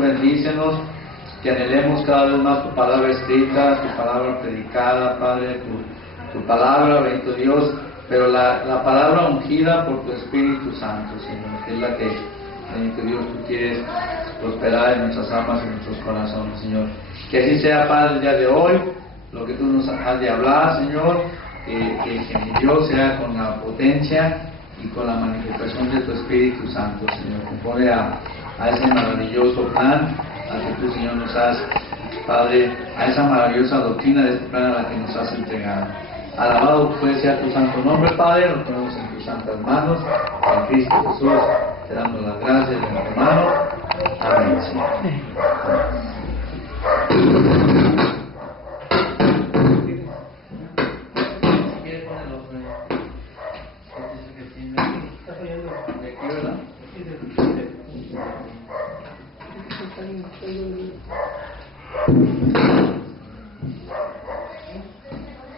bendícenos, que anhelemos cada vez más tu palabra escrita, tu palabra predicada, Padre, tu palabra, bendito Dios, pero la palabra ungida por tu Espíritu Santo, Señor, que es la que, bendito Dios, tú quieres prosperar en nuestras almas y en nuestros corazones, Señor. Que así sea, Padre, el día de hoy, lo que tú nos has de hablar, Señor, que mi Dios sea con la potencia y con la manifestación de tu Espíritu Santo, Señor, conforme a ese maravilloso plan al que tú, Señor, nos has, Padre, a esa maravillosa doctrina de este plan a la que nos has entregado. Alabado pues sea tu santo nombre, Padre, nos ponemos en tus santas manos, en Cristo Jesús, te damos las gracias de antemano. Amén, Señor.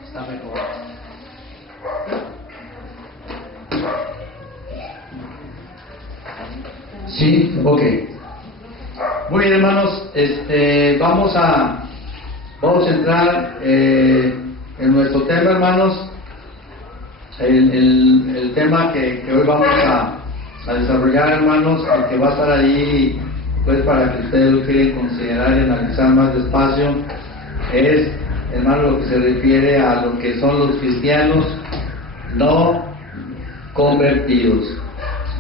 Está mejor. Sí, ok. Muy bien, hermanos, vamos a entrar en nuestro tema, hermanos. El tema que hoy vamos a desarrollar, hermanos, el que va a estar ahí, pues para que ustedes lo quieran considerar y analizar más despacio, es, hermano, lo que se refiere a lo que son los cristianos no convertidos.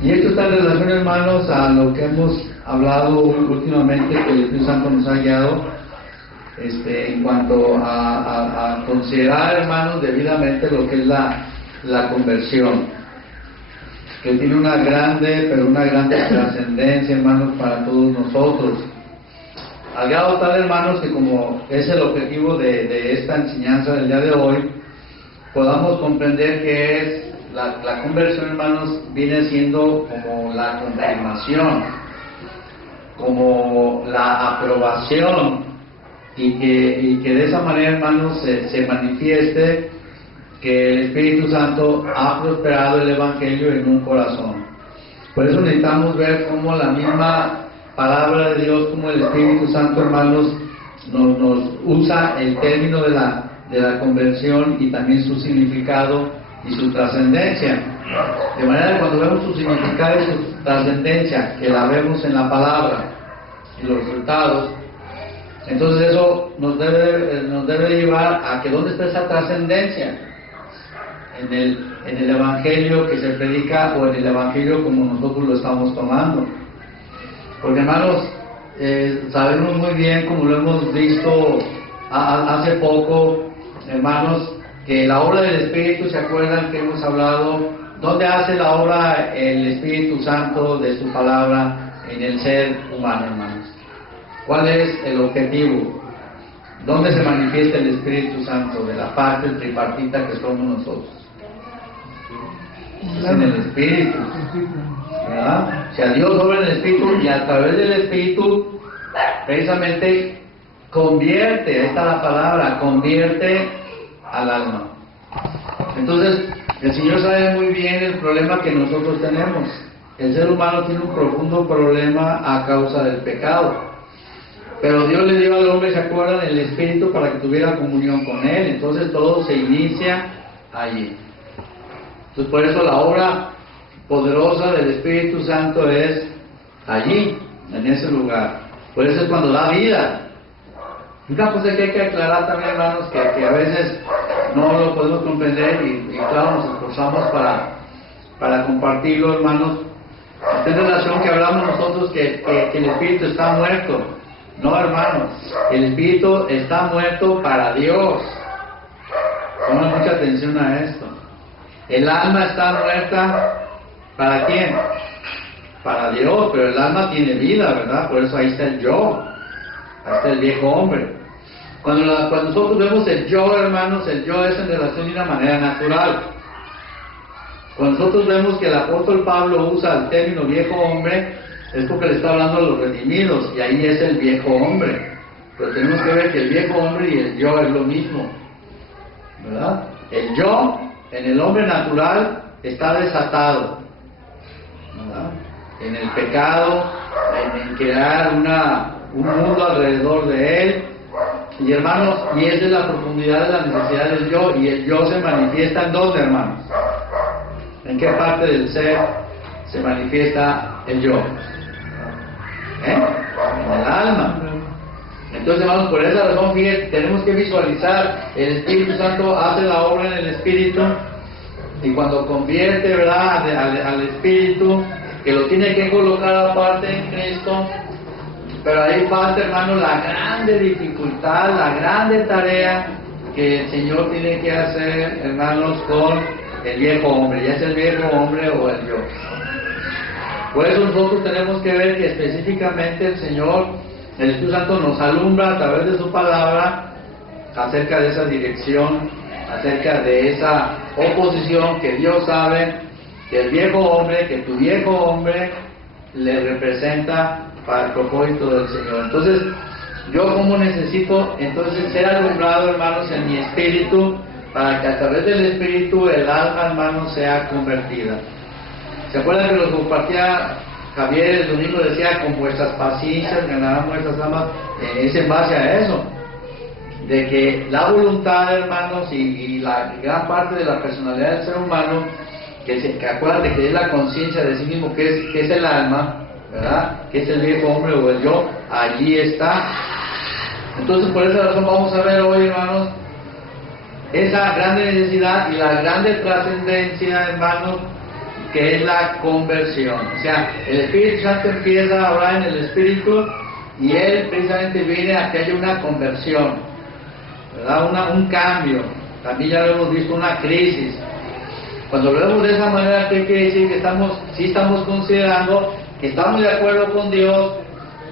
Y esto está en relación, hermanos, a lo que hemos hablado últimamente, que el Espíritu Santo nos ha guiado, en cuanto a considerar, hermanos, debidamente lo que es la conversión, que tiene una grande trascendencia, hermanos, para todos nosotros. Al grado tal, hermanos, que como es el objetivo de esta enseñanza del día de hoy, podamos comprender que es la conversión, hermanos, viene siendo como la confirmación, como la aprobación, y que de esa manera, hermanos, se manifieste que el Espíritu Santo ha prosperado el Evangelio en un corazón. Por eso necesitamos ver cómo la misma palabra de Dios, como el Espíritu Santo, hermanos, nos usa el término de la conversión y también su significado y su trascendencia. De manera que cuando vemos su significado y su trascendencia, que la vemos en la palabra y los resultados, entonces eso nos debe llevar a que ¿dónde está esa trascendencia? En el Evangelio que se predica, o en el Evangelio como nosotros lo estamos tomando. Porque, hermanos, sabemos muy bien, como lo hemos visto hace poco, hermanos, que la obra del Espíritu, ¿se acuerdan que hemos hablado? ¿Dónde hace la obra el Espíritu Santo de su palabra en el ser humano, hermanos? ¿Cuál es el objetivo? ¿Dónde se manifiesta el Espíritu Santo de la parte tripartita que somos nosotros? Es en el Espíritu, ¿verdad? O sea, Dios obra en el Espíritu, y a través del Espíritu precisamente convierte, ahí está la palabra, convierte al alma. Entonces, el Señor sabe muy bien el problema que nosotros tenemos. El ser humano tiene un profundo problema a causa del pecado. Pero Dios le dio al hombre, ¿se acuerdan?, el Espíritu para que tuviera comunión con Él. Entonces todo se inicia allí. Entonces por eso la obra poderosa del Espíritu Santo es allí, en ese lugar. Por eso es cuando da vida. Una cosa que hay que aclarar también, hermanos, que a veces no lo podemos comprender, y claro, nos esforzamos para compartirlo, hermanos. En relación que hablamos nosotros que el Espíritu está muerto. No, hermanos, el Espíritu está muerto para Dios. Pongan mucha atención a esto. El alma está muerta, ¿para quién? Para Dios, pero el alma tiene vida, ¿verdad? Por eso ahí está el yo, ahí está el viejo hombre. Cuando nosotros vemos el yo, hermanos, el yo es en relación de una manera natural. Cuando nosotros vemos que el apóstol Pablo usa el término viejo hombre, es porque le está hablando a los redimidos, y ahí es el viejo hombre. Pero tenemos que ver que el viejo hombre y el yo es lo mismo, ¿verdad? El yo en el hombre natural está desatado, ¿verdad? en el pecado, en crear un mundo alrededor de él. Y hermanos, y esa es la profundidad de la necesidad del yo, y el yo se manifiesta en dónde, hermanos. ¿En qué parte del ser se manifiesta el yo? En el alma. Entonces, hermanos, por esa razón, fíjense, tenemos que visualizar, el Espíritu Santo hace la obra en el Espíritu, y cuando convierte, ¿verdad?, al Espíritu, que lo tiene que colocar aparte en Cristo. Pero ahí falta, hermano, la grande dificultad, la grande tarea que el Señor tiene que hacer, hermanos, con el viejo hombre, ya sea el viejo hombre o el yo. Por eso nosotros tenemos que ver que específicamente el Señor, el Espíritu Santo, nos alumbra a través de su palabra acerca de esa dirección, acerca de esa oposición que Dios sabe que el viejo hombre, que tu viejo hombre le representa para el propósito del Señor. Entonces, yo como necesito entonces ser alumbrado, hermanos, en mi espíritu, para que a través del espíritu el alma, hermanos, sea convertida. ¿Se acuerdan que lo compartía Javier el domingo? Decía, con vuestras paciencias ganarán vuestras almas. Es en base a eso, de que la voluntad, hermanos, y la gran parte de la personalidad del ser humano, que acuérdate que es la conciencia de sí mismo, que es el alma, ¿verdad?, que es el viejo hombre o el yo, allí está. Entonces, por esa razón vamos a ver hoy, hermanos, esa grande necesidad y la grande trascendencia, hermanos, que es la conversión. O sea, el Espíritu Santo empieza a obrar en el Espíritu, y Él precisamente viene a que haya una conversión, ¿verdad?, un cambio. También ya lo hemos visto, una crisis. Cuando lo vemos de esa manera, ¿qué quiere decir? Que sí estamos considerando que estamos de acuerdo con Dios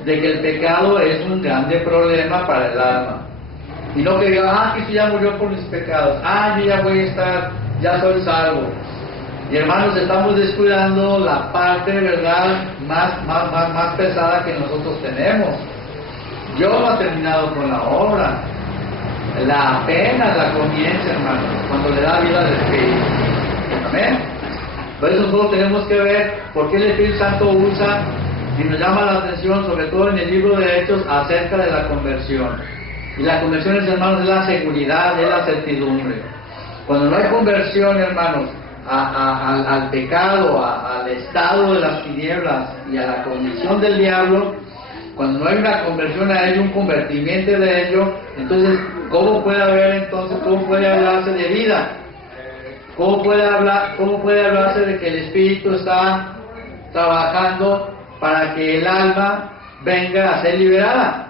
de que el pecado es un grande problema para el alma. Y no que diga, Cristo ya murió por mis pecados, yo ya voy a estar, ya soy salvo. Y hermanos, estamos descuidando la parte, ¿verdad?, más pesada que nosotros tenemos. Dios no ha terminado con la obra. La apenas la comienza, hermanos, cuando le da vida al Espíritu. Amén. Por eso nosotros tenemos que ver por qué el Espíritu Santo usa y nos llama la atención, sobre todo en el libro de Hechos, acerca de la conversión. Y la conversión, hermanos, es la seguridad, es la certidumbre. Cuando no hay conversión, hermanos, al pecado, al estado de las tinieblas y a la condición del diablo, cuando no hay una conversión a ello, un convertimiento de ello, entonces, ¿cómo puede hablarse de vida? ¿Cómo puede hablarse de que el Espíritu está trabajando para que el alma venga a ser liberada?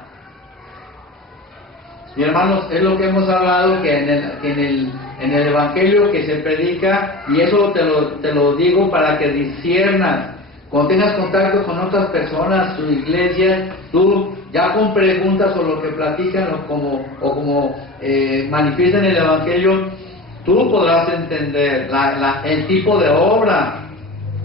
Y hermanos, es lo que hemos hablado, que en el Evangelio que se predica, y eso te lo digo para que disciernas, cuando tengas contacto con otras personas, tu iglesia, tú ya con preguntas o lo que platican o como manifiestan el Evangelio, tú podrás entender el tipo de obra,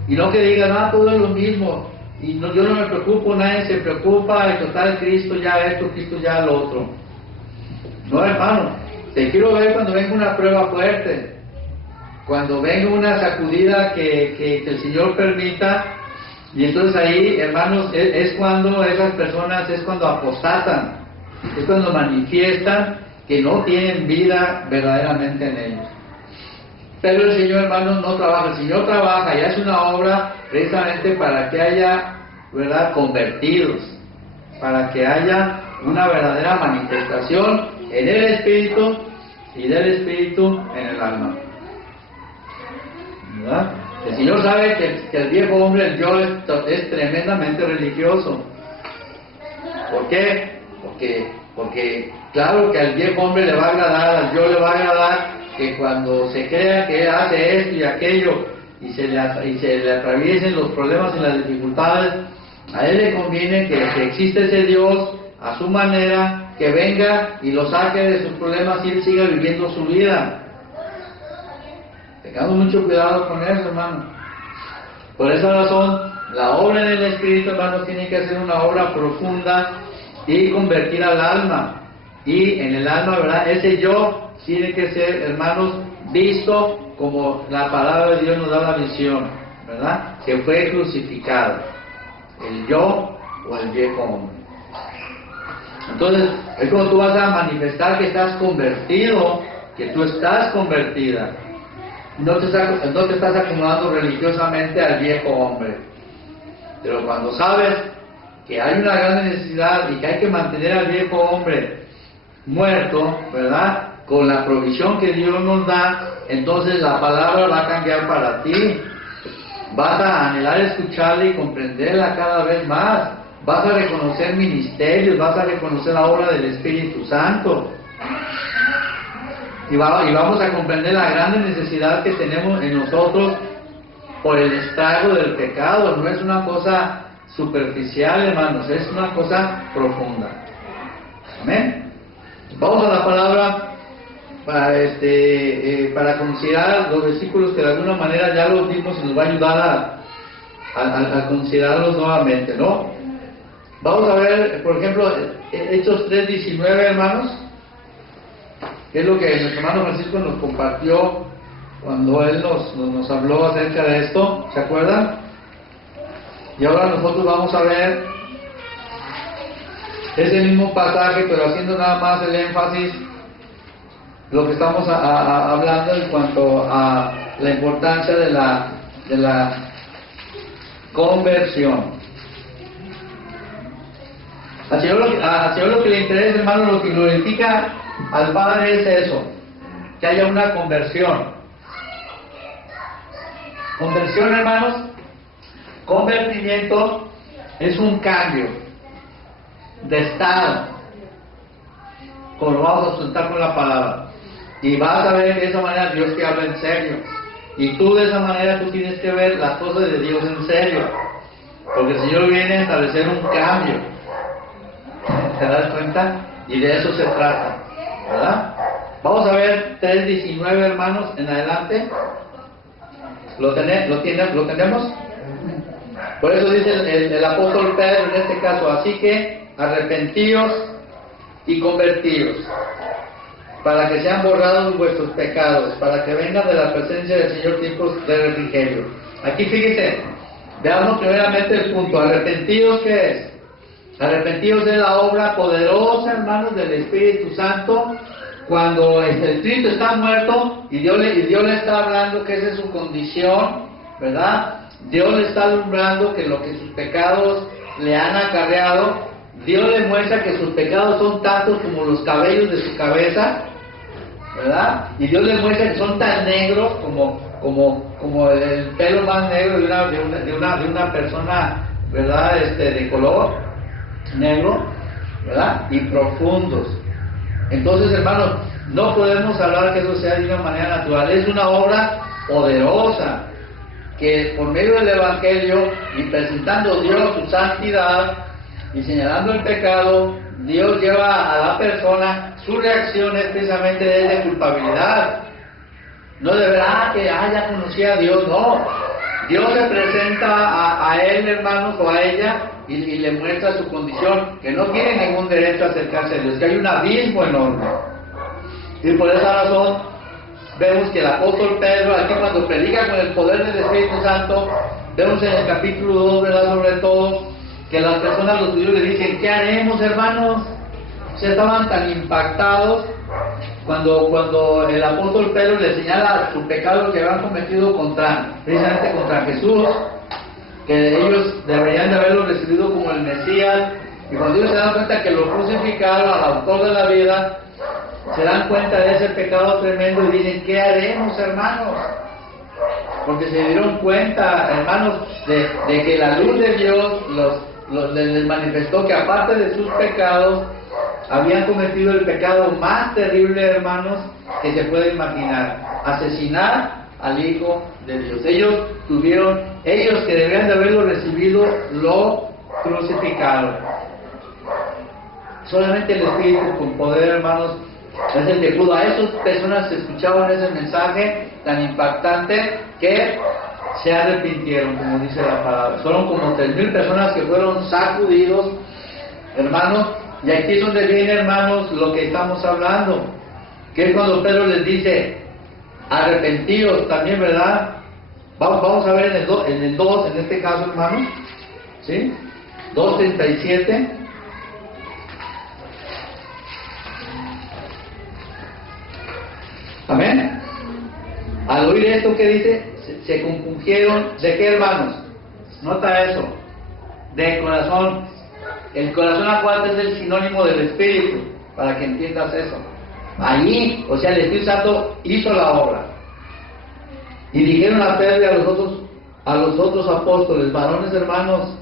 y no que digan, todo es lo mismo, y no, yo no me preocupo, nadie se preocupa, y total, Cristo ya esto, Cristo ya lo otro. No, hermano, te quiero ver cuando venga una prueba fuerte, cuando venga una sacudida que el Señor permita, y entonces ahí, hermanos, es cuando esas personas, es cuando apostatan, es cuando manifiestan que no tienen vida verdaderamente en ellos. Pero el Señor, hermanos, no trabaja. El Señor trabaja y hace una obra precisamente para que haya, ¿verdad?, convertidos, para que haya una verdadera manifestación en el Espíritu y del Espíritu en el alma, ¿verdad? El Señor sabe que el viejo hombre, el yo, es tremendamente religioso. ¿Por qué? Porque claro que al viejo hombre le va a agradar, al yo le va a agradar que cuando se crea que él hace esto y aquello y se le atraviesen los problemas y las dificultades, a él le conviene que existe ese Dios a su manera, que venga y lo saque de sus problemas y él siga viviendo su vida. Tengamos mucho cuidado con eso, hermano. Por esa razón, la obra en el Espíritu, hermanos, tiene que ser una obra profunda y convertir al alma. Y en el alma, ¿verdad?, ese yo tiene que ser, hermanos, visto como la palabra de Dios nos da la visión, ¿verdad?, que fue crucificado. el yo o el viejo hombre. Entonces, es como tú vas a manifestar que estás convertido, que tú estás convertida. No te estás acomodando religiosamente al viejo hombre. Pero cuando sabes que hay una gran necesidad y que hay que mantener al viejo hombre muerto, ¿verdad? Con la provisión que Dios nos da, entonces la palabra va a cambiar para ti. Vas a anhelar escucharla y comprenderla cada vez más. Vas a reconocer ministerios, vas a reconocer la obra del Espíritu Santo. Y vamos a comprender la grande necesidad que tenemos en nosotros por el estrago del pecado. No es una cosa superficial, hermanos, es una cosa profunda. Amén. Vamos a la palabra para considerar los versículos que de alguna manera ya los vimos y nos va a ayudar a considerarlos nuevamente, ¿no? Vamos a ver, por ejemplo, Hechos 3:19, hermanos, que es lo que nuestro hermano Francisco nos compartió cuando él nos habló acerca de esto, ¿se acuerdan? Y ahora nosotros vamos a ver ese mismo pasaje, pero haciendo nada más el énfasis lo que estamos hablando en cuanto a la importancia de la conversión. Al Señor lo que le interesa, hermano, lo que glorifica al Padre es eso, que haya una conversión. Conversión, hermanos, convertimiento es un cambio de estado, como lo vamos a sustentar con la palabra. Y vas a ver que de esa manera Dios te habla en serio. Y tú de esa manera tú tienes que ver las cosas de Dios en serio. Porque el Señor viene a establecer un cambio. ¿Te das cuenta? Y de eso se trata, ¿verdad? Vamos a ver 3:19, hermanos, en adelante. ¿Lo tenemos? Por eso dice el apóstol Pedro en este caso: así que arrepentíos y convertíos, para que sean borrados vuestros pecados, para que vengan de la presencia del Señor tiempos de refrigerio. Aquí fíjense, veamos primeramente el punto. Arrepentidos, ¿qué es? Arrepentidos es la obra poderosa, hermanos, del Espíritu Santo, cuando el Espíritu está muerto y Dios le está hablando que esa es su condición, ¿verdad? Dios le está alumbrando que lo que sus pecados le han acarreado. Dios le muestra que sus pecados son tantos como los cabellos de su cabeza, ¿verdad? Y Dios le muestra que son tan negros como el pelo más negro de una persona, ¿verdad? De color negro, ¿verdad? Y profundos. Entonces, hermanos, no podemos hablar que eso sea de una manera natural. Es una obra poderosa que por medio del Evangelio y presentando a Dios su santidad y señalando el pecado, Dios lleva a la persona, su reacción es precisamente de culpabilidad. No de ver, ya conocía a Dios, no. Dios se presenta a él, hermanos, o a ella, y le muestra su condición, que no tiene ningún derecho a acercarse a Dios, que hay un abismo enorme. Y por esa razón vemos que el apóstol Pedro, aquí cuando predica con el poder del Espíritu Santo, vemos en el capítulo 2, ¿verdad?, sobre todo, que las personas, los judíos, le dicen: ¿qué haremos, hermanos? O sea, estaban tan impactados cuando el apóstol Pedro le señala su pecado que habían cometido precisamente contra Jesús, que ellos deberían de haberlo recibido como el Mesías, y cuando ellos se dan cuenta que lo crucificaron al autor de la vida, se dan cuenta de ese pecado tremendo y dicen: ¿qué haremos, hermanos? Porque se dieron cuenta, hermanos, de que la luz de Dios les manifestó que aparte de sus pecados, habían cometido el pecado más terrible, hermanos, que se puede imaginar: asesinar al Hijo de Dios. Ellos que debían de haberlo recibido, lo crucificaron. Solamente el Espíritu con poder, hermanos, es el que pudo. A esas personas que escuchaban ese mensaje tan impactante, que se arrepintieron, como dice la palabra. Fueron como 3,000 personas que fueron sacudidos, hermanos. Y aquí es donde viene, hermanos, lo que estamos hablando, que es cuando Pedro les dice: arrepentidos también, ¿verdad? Vamos a ver en el 2, en este caso, hermanos, ¿sí? 2:37. Amén. Al oír esto que dice, se compungieron. ¿De qué, hermanos? Nota eso. De corazón. El corazón, acuérdate, es el sinónimo del Espíritu, para que entiendas eso. Allí, o sea, el Espíritu Santo hizo la obra. Y dijeron a Pedro y a los otros apóstoles: varones, hermanos,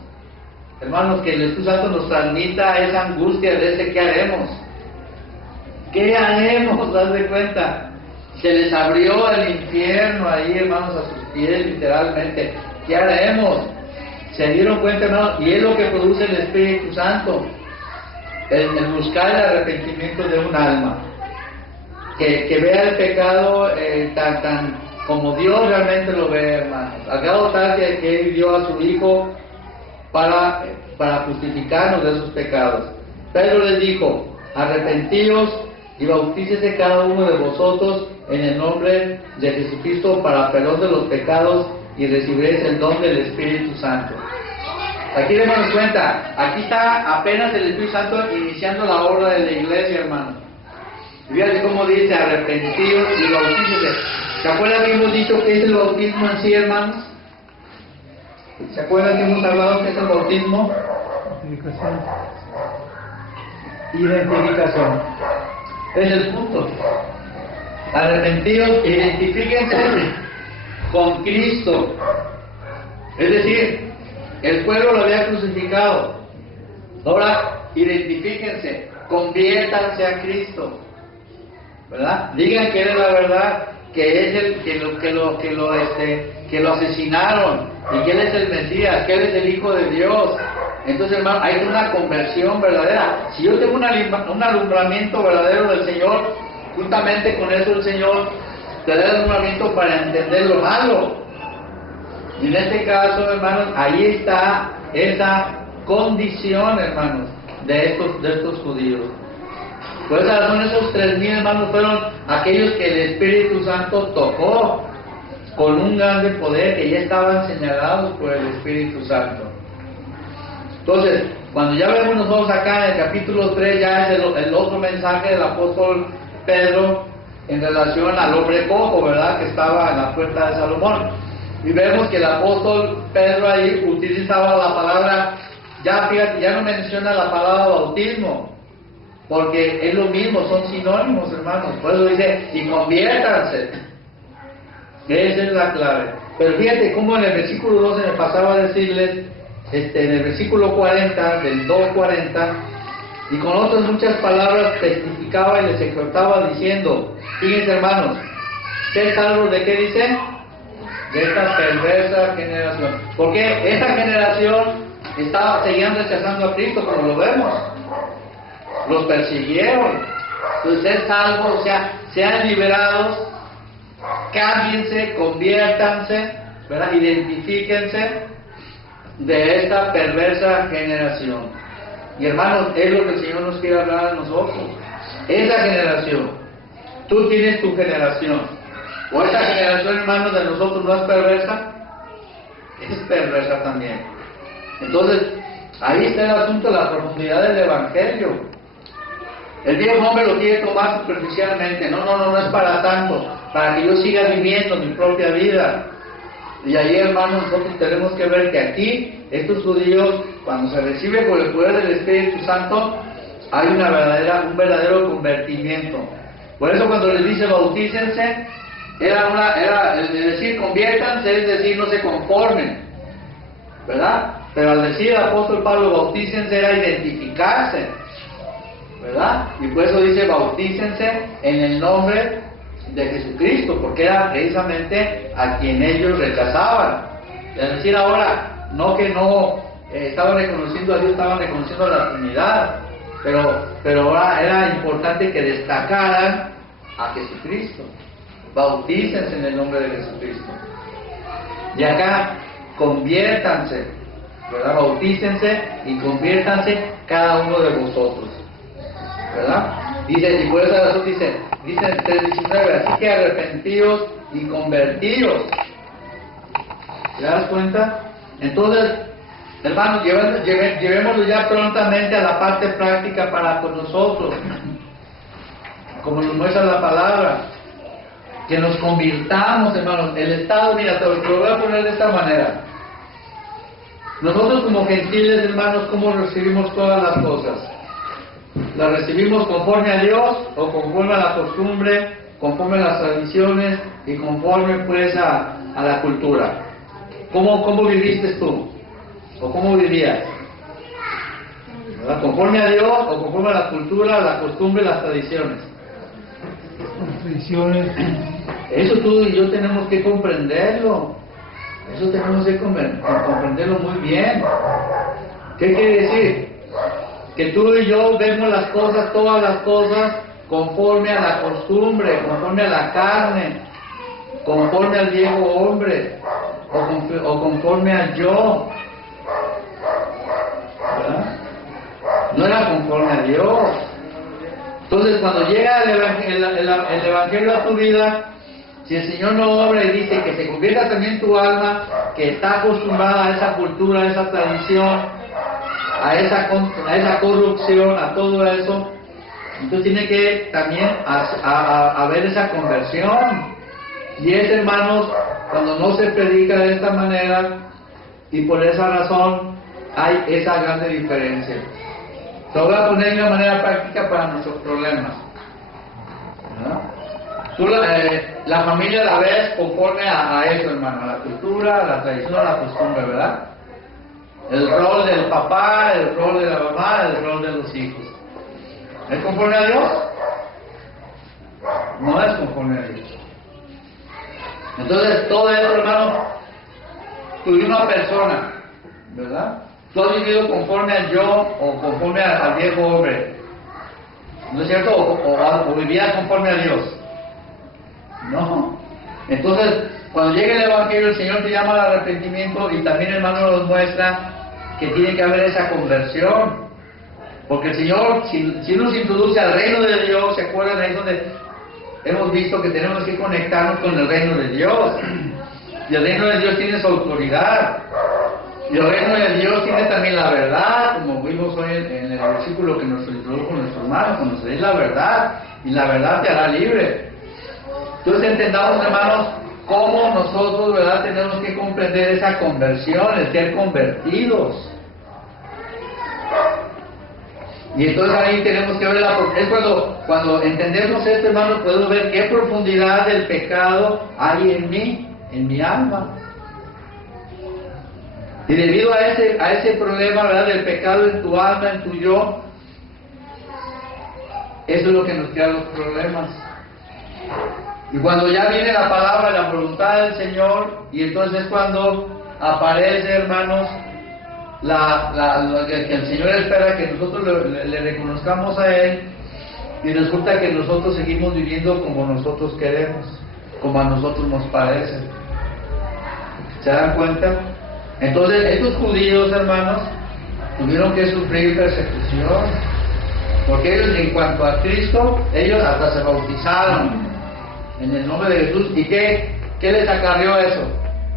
que el Espíritu Santo nos transmita esa angustia de ese: ¿qué haremos? ¿Qué haremos? Haz de cuenta. Se les abrió el infierno ahí, hermanos, a sus pies, literalmente. ¿Qué haremos? Se dieron cuenta, hermanos, y es lo que produce el Espíritu Santo, el buscar el arrepentimiento de un alma, que vea el pecado tan como Dios realmente lo ve, hermanos. Al grado tal que Él dio a su Hijo para justificarnos de esos pecados. Pedro les dijo: arrepentíos y bautícese cada uno de vosotros en el nombre de Jesucristo para perdón de los pecados, y recibiréis el don del Espíritu Santo. Aquí demos cuenta, aquí está apenas el Espíritu Santo iniciando la obra de la iglesia, hermanos. Fíjate cómo dice: arrepentidos y bautícese. ¿Se acuerdan que hemos dicho qué es el bautismo en sí, hermanos? ¿Se acuerdan que hemos hablado qué es el bautismo? Identificación. Es el punto. Arrepentidos, identifíquense con Cristo. Es decir, el pueblo lo había crucificado. Ahora, identifíquense, conviértanse a Cristo, ¿verdad? Digan que Él es la verdad, que es el que lo asesinaron, y que Él es el Mesías, que Él es el Hijo de Dios. Entonces, hermano, hay una conversión verdadera. Si yo tengo un alumbramiento verdadero del Señor, juntamente con eso el Señor te da el alumbramiento para entender lo malo. Y en este caso, hermanos, ahí está esa condición, hermanos, de estos judíos. Por esa razón, esos 3,000 hermanos fueron aquellos que el Espíritu Santo tocó con un grande poder, que ya estaban señalados por el Espíritu Santo. Entonces, cuando ya vemos nosotros acá en el capítulo 3, ya es el otro mensaje del apóstol Pedro en relación al hombre cojo, ¿verdad?, que estaba en la puerta de Salomón. Y vemos que el apóstol Pedro ahí utilizaba la palabra, ya fíjate, ya no menciona la palabra bautismo, porque es lo mismo, son sinónimos, hermanos. Por eso dice: y conviértanse. Esa es la clave. Pero fíjate cómo en el versículo 12 me pasaba a decirles, en el versículo 40, del 2:40, y con otras muchas palabras testificaba y les exhortaba diciendo: fíjense, hermanos, ¿sed salvos de qué dice? De esta perversa generación. Porque esta generación seguían rechazando a Cristo, como lo vemos. Los persiguieron. Entonces, sed salvos, o sea, sean liberados, cámbiense, conviértanse, ¿verdad? Identifíquense de esta perversa generación. Y hermanos, es lo que el Señor nos quiere hablar a nosotros. Esa generación, tú tienes tu generación, o esta generación, hermanos, de nosotros no es perversa, es perversa también. Entonces, ahí está el asunto de la profundidad del Evangelio. El viejo hombre lo quiere tomar superficialmente. No es para tanto, para que yo siga viviendo mi propia vida. Y ahí, hermanos, nosotros tenemos que ver que aquí, estos judíos, cuando se recibe por el poder del Espíritu Santo, hay un verdadero convertimiento. Por eso cuando les dice bautícense, era el decir conviértanse, es decir, no se conformen, ¿verdad? Pero al decir el apóstol Pablo bautícense, era identificarse, ¿verdad? Y por eso dice bautícense en el nombre de Jesucristo, porque era precisamente a quien ellos rechazaban. Es decir, ahora, no que no estaban reconociendo a Dios, estaban reconociendo a la Trinidad, pero ahora era importante que destacaran a Jesucristo. Bautícense en el nombre de Jesucristo. Y acá, conviértanse, ¿verdad? Bautícense y conviértanse cada uno de vosotros, ¿verdad? Dice, y por esa razón dice en 3:19, así que arrepentíos y convertíos. ¿Te das cuenta? Entonces, Hermanos, llevémoslo ya prontamente a la parte práctica para con nosotros, como nos muestra la palabra, que nos convirtamos, hermanos. El Estado, mira, te lo voy a poner de esta manera. Nosotros como gentiles, hermanos, ¿cómo recibimos todas las cosas? ¿Las recibimos conforme a Dios o conforme a la costumbre, conforme a las tradiciones y conforme pues a la cultura? ¿Cómo viviste tú? ¿O cómo vivías? ¿Verdad? ¿Conforme a Dios o conforme a la cultura, la costumbre, las tradiciones? Las tradiciones. Eso tú y yo tenemos que comprenderlo. Eso tenemos que comprenderlo muy bien. ¿Qué quiere decir? Que tú y yo vemos las cosas, todas las cosas, conforme a la costumbre, conforme a la carne, conforme al viejo hombre, o conforme al yo. ¿Verdad? No era conforme a Dios. Entonces, cuando llega el Evangelio a tu vida, si el Señor no obra y dice que se convierta también tu alma, que está acostumbrada a esa cultura, a esa tradición, a esa corrupción, a todo eso, entonces tiene que también haber esa conversión. Y es, hermanos, cuando no se predica de esta manera, y por esa razón hay esa grande diferencia. Lo voy a poner de una manera práctica para nuestros problemas. ¿No? Tú la familia la ves conforme a eso, hermano, a la cultura, a la tradición, a la costumbre, ¿verdad? El rol del papá, el rol de la mamá, el rol de los hijos. ¿Es conforme a Dios? No es conforme a Dios. Entonces, todo eso, hermano, tú y una persona, ¿verdad? Tú has vivido conforme al yo o conforme al viejo hombre, ¿no es cierto? O vivías conforme a Dios. No. Entonces, cuando llega el Evangelio, el Señor te llama al arrepentimiento y también, hermano, nos muestra que tiene que haber esa conversión. Porque el Señor, si nos introduce al reino de Dios, ¿se acuerdan? Ahí donde hemos visto que tenemos que conectarnos con el reino de Dios. Y el reino de Dios tiene su autoridad. Y el reino de Dios tiene también la verdad, como vimos hoy en el versículo que nos introdujo nuestro hermano, conoceréis la verdad, y la verdad te hará libre. Entonces entendamos, hermanos, cómo nosotros, ¿verdad?, tenemos que comprender esa conversión, el ser convertidos. Y entonces ahí tenemos que ver es cuando entendemos esto, hermano, podemos ver qué profundidad del pecado hay en mí, en mi alma. Y debido a ese problema, ¿verdad?, del pecado en tu alma, en tu yo, eso es lo que nos crea los problemas. Y cuando ya viene la palabra, la voluntad del Señor, y entonces es cuando aparece, hermanos, que el Señor espera que nosotros le reconozcamos a Él, y resulta que nosotros seguimos viviendo como nosotros queremos, como a nosotros nos parece. ¿Se dan cuenta? Entonces, estos judíos, hermanos, tuvieron que sufrir persecución, porque ellos, en cuanto a Cristo, ellos hasta se bautizaron en el nombre de Jesús. ¿Y qué les acarreó eso?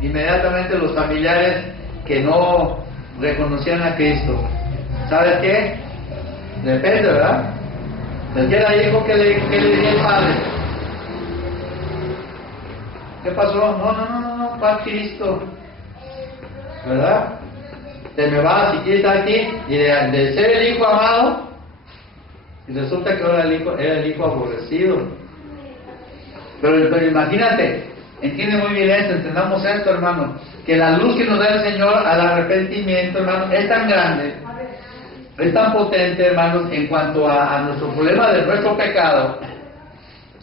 Inmediatamente los familiares que no reconocían a Cristo. ¿Sabes qué? Depende, ¿verdad? ¿De qué le dijo? ¿Qué le diría el padre? ¿Qué pasó? No, para Cristo, ¿verdad? Te me vas, si quieres estar aquí, y de ser el hijo amado, y resulta que ahora era el hijo aborrecido. Pero imagínate, entiende muy bien esto, entendamos esto, hermano, que la luz que nos da el Señor al arrepentimiento, hermano, es tan grande, es tan potente, hermanos, en cuanto a nuestro problema de nuestro pecado,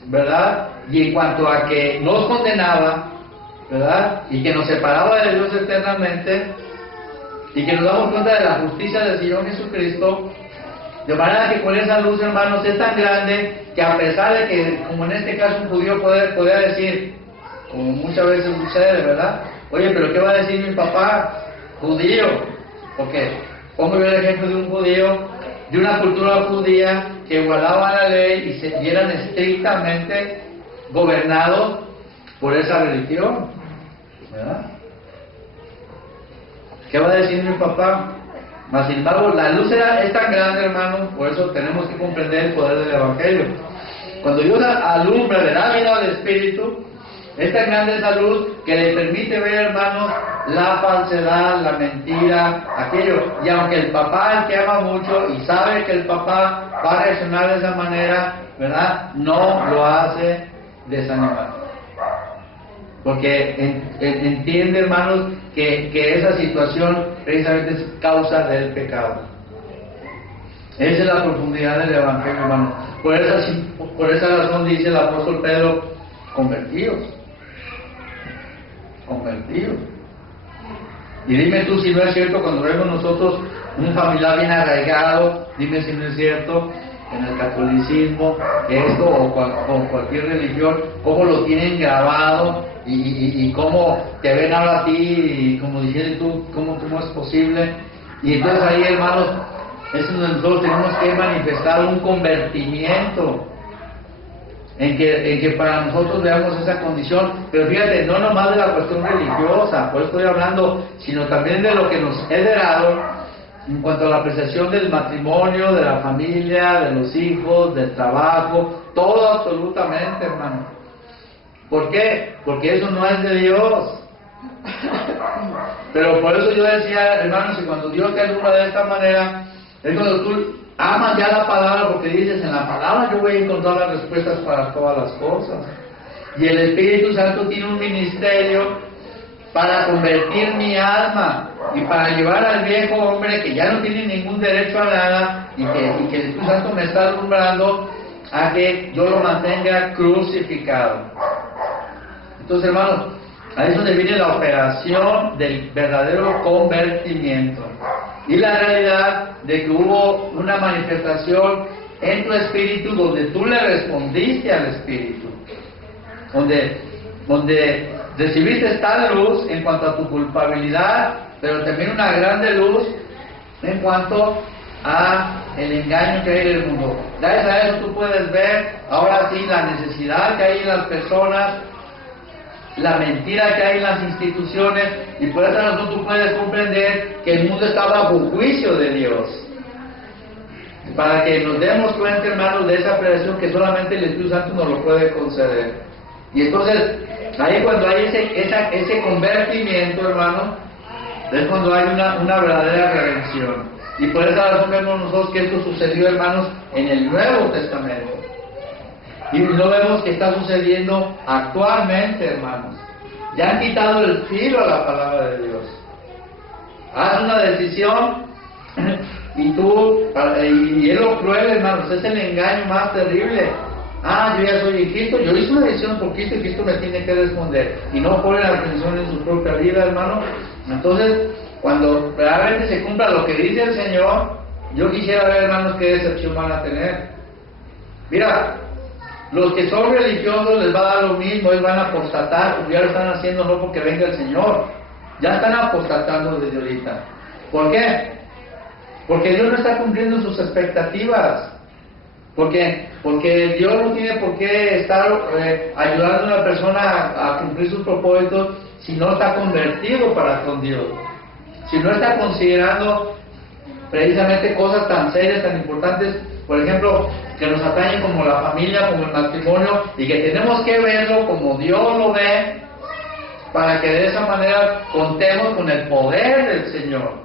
¿verdad? Y en cuanto a que nos condenaba, ¿verdad? Y que nos separaba de Dios eternamente, y que nos damos cuenta de la justicia del Señor Jesucristo, de manera que con esa luz, hermanos, es tan grande que a pesar de que, como en este caso un judío podía decir, como muchas veces sucede, ¿verdad? Oye, pero ¿qué va a decir mi papá? Judío. Porque pongo yo el ejemplo de un judío, de una cultura judía que guardaba la ley y eran estrictamente gobernados por esa religión, ¿verdad? ¿Qué va a decir mi papá? Mas sin embargo, la luz es tan grande, hermano, por eso tenemos que comprender el poder del Evangelio. Cuando Dios alumbra, le da vida al Espíritu, es tan grande esa luz que le permite ver, hermanos, la falsedad, la mentira, aquello. Y aunque el papá, el que ama mucho y sabe que el papá va a reaccionar de esa manera, ¿verdad? No lo hace desanimar. Porque entiende, hermanos, que esa situación precisamente es causa del pecado. Esa es la profundidad del Evangelio, hermano. Por esa razón dice el apóstol Pedro, convertidos. Y dime tú si no es cierto cuando vemos nosotros un familiar bien arraigado, dime si no es cierto en el catolicismo, esto o cualquier religión, cómo lo tienen grabado y cómo te ven ahora a ti y como diciendo tú, cómo es posible. Y entonces ahí, hermanos, es donde nosotros tenemos que manifestar un convertimiento en que para nosotros veamos esa condición, pero fíjate, no nomás de la cuestión religiosa, por eso estoy hablando, sino también de lo que nos es heredado en cuanto a la apreciación del matrimonio, de la familia, de los hijos, del trabajo, todo absolutamente, hermano. ¿Por qué? Porque eso no es de Dios. Pero por eso yo decía, hermanos, que cuando Dios te alumbra de esta manera, es cuando tú amas ya la palabra, porque dices, en la palabra yo voy a encontrar las respuestas para todas las cosas. Y el Espíritu Santo tiene un ministerio para convertir mi alma y para llevar al viejo hombre que ya no tiene ningún derecho a nada y que el Espíritu Santo me está alumbrando a que yo lo mantenga crucificado. Entonces, hermanos, ahí es donde viene la operación del verdadero convertimiento y la realidad de que hubo una manifestación en tu espíritu donde tú le respondiste al Espíritu, donde recibiste tal luz en cuanto a tu culpabilidad, pero también una grande luz en cuanto a el engaño que hay en el mundo. Gracias a eso tú puedes ver ahora sí la necesidad que hay en las personas, la mentira que hay en las instituciones, y por esa razón tú puedes comprender que el mundo está bajo juicio de Dios. Para que nos demos cuenta, hermanos, de esa presión que solamente el Espíritu Santo nos lo puede conceder. Y entonces, ahí cuando hay ese convertimiento, hermano, es cuando hay una verdadera redención. Y por esa razón vemos nosotros que esto sucedió, hermanos, en el Nuevo Testamento. Y no vemos que está sucediendo actualmente, hermanos. Ya han quitado el filo a la palabra de Dios. Haz una decisión y es lo cruel, hermanos, es el engaño más terrible. Yo ya soy Cristo, yo hice una decisión por Cristo y Cristo me tiene que responder. Y no ponen atención en su propia vida, hermano. Entonces, cuando realmente se cumpla lo que dice el Señor, yo quisiera ver, hermanos, qué decepción van a tener. Mira, los que son religiosos les va a dar lo mismo, ellos van a apostatar, porque ya lo están haciendo no porque venga el Señor, ya están apostatando desde ahorita. ¿Por qué? Porque Dios no está cumpliendo sus expectativas. Porque Dios no tiene por qué estar ayudando a una persona a cumplir sus propósitos si no está convertido para con Dios, si no está considerando precisamente cosas tan serias, tan importantes, por ejemplo, que nos atañen como la familia, como el matrimonio, y que tenemos que verlo como Dios lo ve, para que de esa manera contemos con el poder del Señor.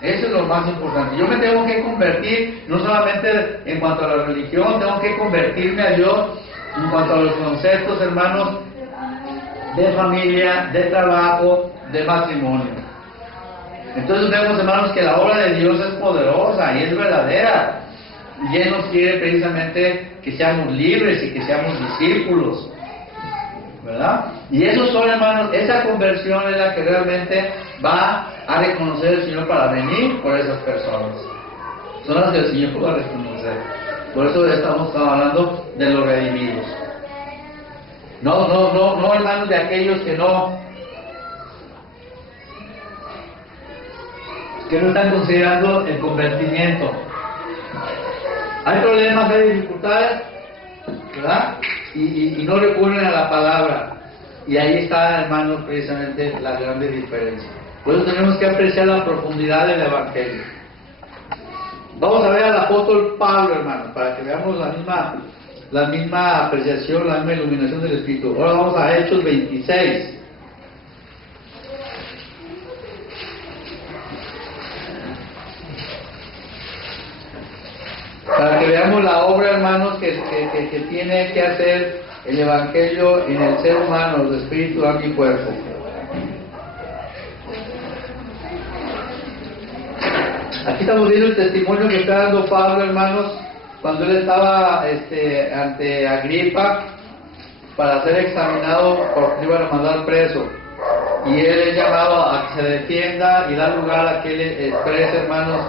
Eso es lo más importante. Yo me tengo que convertir, no solamente en cuanto a la religión, tengo que convertirme a Dios en cuanto a los conceptos, hermanos, de familia, de trabajo, de matrimonio. Entonces vemos, hermanos, que la obra de Dios es poderosa y es verdadera. Y Él nos quiere precisamente que seamos libres y que seamos discípulos, ¿verdad? Y esos son, hermanos, esa conversión es la que realmente va a reconocer el Señor para venir por esas personas. Son las que el Señor va a reconocer. Por eso estamos hablando de los redimidos. No, hermanos, de aquellos que no están considerando el convertimiento. Hay problemas, hay dificultades, ¿verdad? Y no recurren a la palabra. Y ahí está, hermanos, precisamente la grande diferencia. Por eso tenemos que apreciar la profundidad del Evangelio. Vamos a ver al apóstol Pablo, hermanos, para que veamos la misma apreciación, la misma iluminación del Espíritu. Ahora vamos a Hechos 26. Para que veamos la obra, hermanos, que tiene que hacer el Evangelio en el ser humano, el espíritu, alma y cuerpo. Aquí estamos viendo el testimonio que está dando Pablo, hermanos, cuando él estaba ante Agripa para ser examinado porque iban a mandar preso. Y él es llamado a que se defienda y da lugar a que él exprese, hermanos,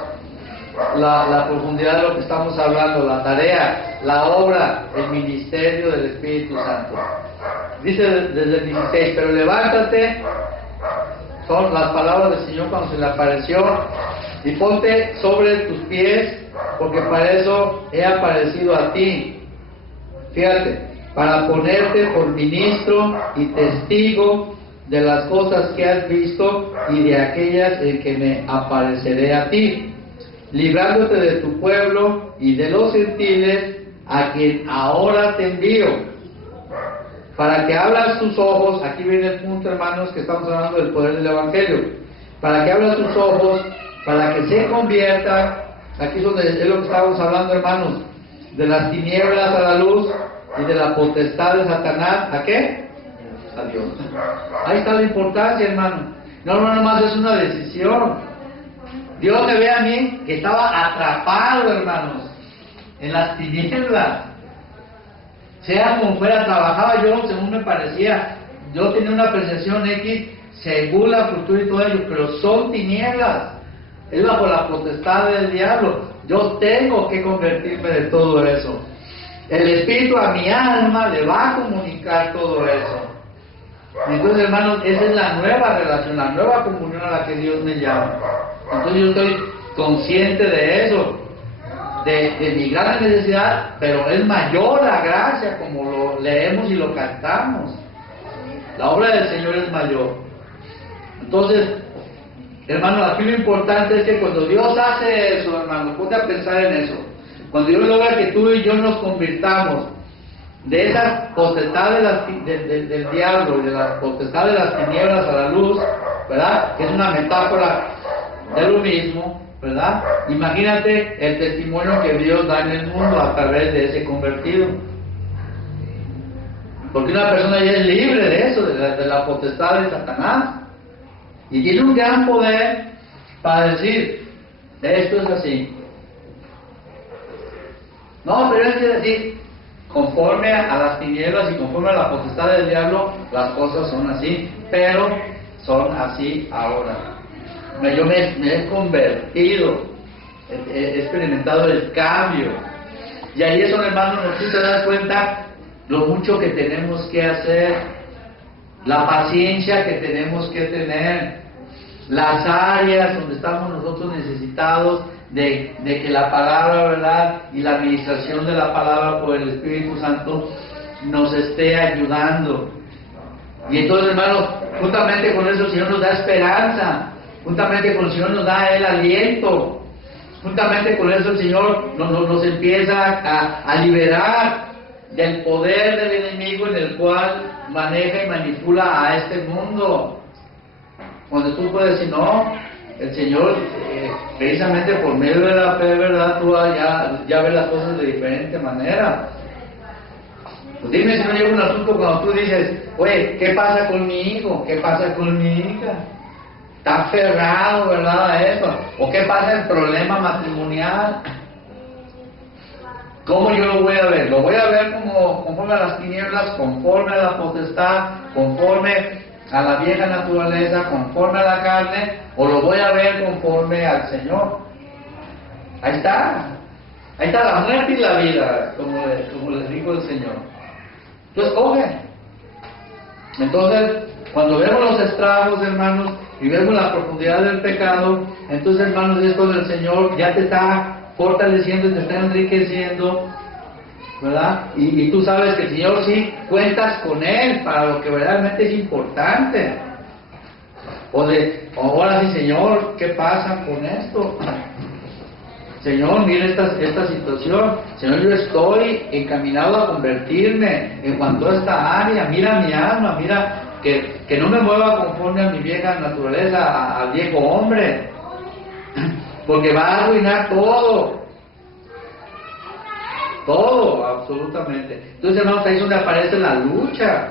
la profundidad de lo que estamos hablando, la tarea, la obra, el ministerio del Espíritu Santo. Dice desde el 16, pero levántate, son las palabras del Señor cuando se le apareció, y ponte sobre tus pies, porque para eso he aparecido a ti. Fíjate, para ponerte por ministro y testigo de las cosas que has visto y de aquellas en que me apareceré a ti, librándote de tu pueblo y de los gentiles a quien ahora te envío, para que abras tus ojos. Aquí viene el punto, hermanos, que estamos hablando del poder del Evangelio, para que abras tus ojos, para que se convierta, aquí es lo que estábamos hablando, hermanos, de las tinieblas a la luz y de la potestad de Satanás, ¿a qué? A Dios. Ahí está la importancia, hermano. No nomás es una decisión. Dios me ve a mí que estaba atrapado, hermanos, en las tinieblas. Sea como fuera, trabajaba yo según me parecía. Yo tenía una apreciación X según la cultura y todo ello, pero son tinieblas. Es bajo la potestad del diablo. Yo tengo que convertirme de todo eso. El Espíritu a mi alma le va a comunicar todo eso. Entonces, hermanos, esa es la nueva relación, la nueva comunión a la que Dios me llama. Entonces yo estoy consciente de eso, de mi gran necesidad, pero es mayor la gracia, como lo leemos y lo cantamos. La obra del Señor es mayor. Entonces, hermano, aquí lo importante es que cuando Dios hace eso, hermano, ponte a pensar en eso. Cuando Dios logra que tú y yo nos convirtamos de esa potestad del diablo y de la potestad de las tinieblas a la luz, ¿verdad? Que es una metáfora de lo mismo, ¿verdad? Imagínate el testimonio que Dios da en el mundo a través de ese convertido. Porque una persona ya es libre de eso, de la potestad de Satanás. Y tiene un gran poder para decir, esto es así. No, pero es decir, conforme a las tinieblas y conforme a la potestad del diablo, las cosas son así, pero son así ahora. Yo me he convertido, he experimentado el cambio. Y ahí es donde, hermano, tú te das cuenta lo mucho que tenemos que hacer, la paciencia que tenemos que tener, las áreas donde estamos nosotros necesitados de que la palabra, ¿verdad? Y la administración de la palabra por el Espíritu Santo nos esté ayudando. Y entonces, hermanos, juntamente con eso el Señor nos da esperanza, juntamente con el Señor nos da el aliento, juntamente con eso el Señor nos empieza a liberar del poder del enemigo en el cual maneja y manipula a este mundo. Cuando tú puedes decir, no, el Señor, precisamente por medio de la fe, ¿verdad? Tú ya ves las cosas de diferente manera. Pues dime si no llega un asunto cuando tú dices, oye, ¿qué pasa con mi hijo? ¿Qué pasa con mi hija? Está aferrado, ¿verdad? A eso. ¿O qué pasa el problema matrimonial? ¿Cómo yo lo voy a ver? ¿Lo voy a ver como conforme a las tinieblas, conforme a la potestad, conforme a la vieja naturaleza, conforme a la carne, o lo voy a ver conforme al Señor? Ahí está la muerte y la vida, como les dijo el Señor. Tú escoge. Entonces, cuando vemos los estragos, hermanos, y vemos la profundidad del pecado, entonces, hermanos, es cuando el Señor ya te está fortaleciendo, te está enriqueciendo, ¿verdad? Y tú sabes que el Señor sí cuentas con Él para lo que verdaderamente es importante. ahora sí, Señor, ¿qué pasa con esto? Señor, mire esta situación. Señor, yo estoy encaminado a convertirme en cuanto a esta área. Mira mi alma, mira que no me mueva conforme a mi vieja naturaleza, al viejo hombre, porque va a arruinar todo, absolutamente. Entonces, hermanos, ahí es donde aparece la lucha,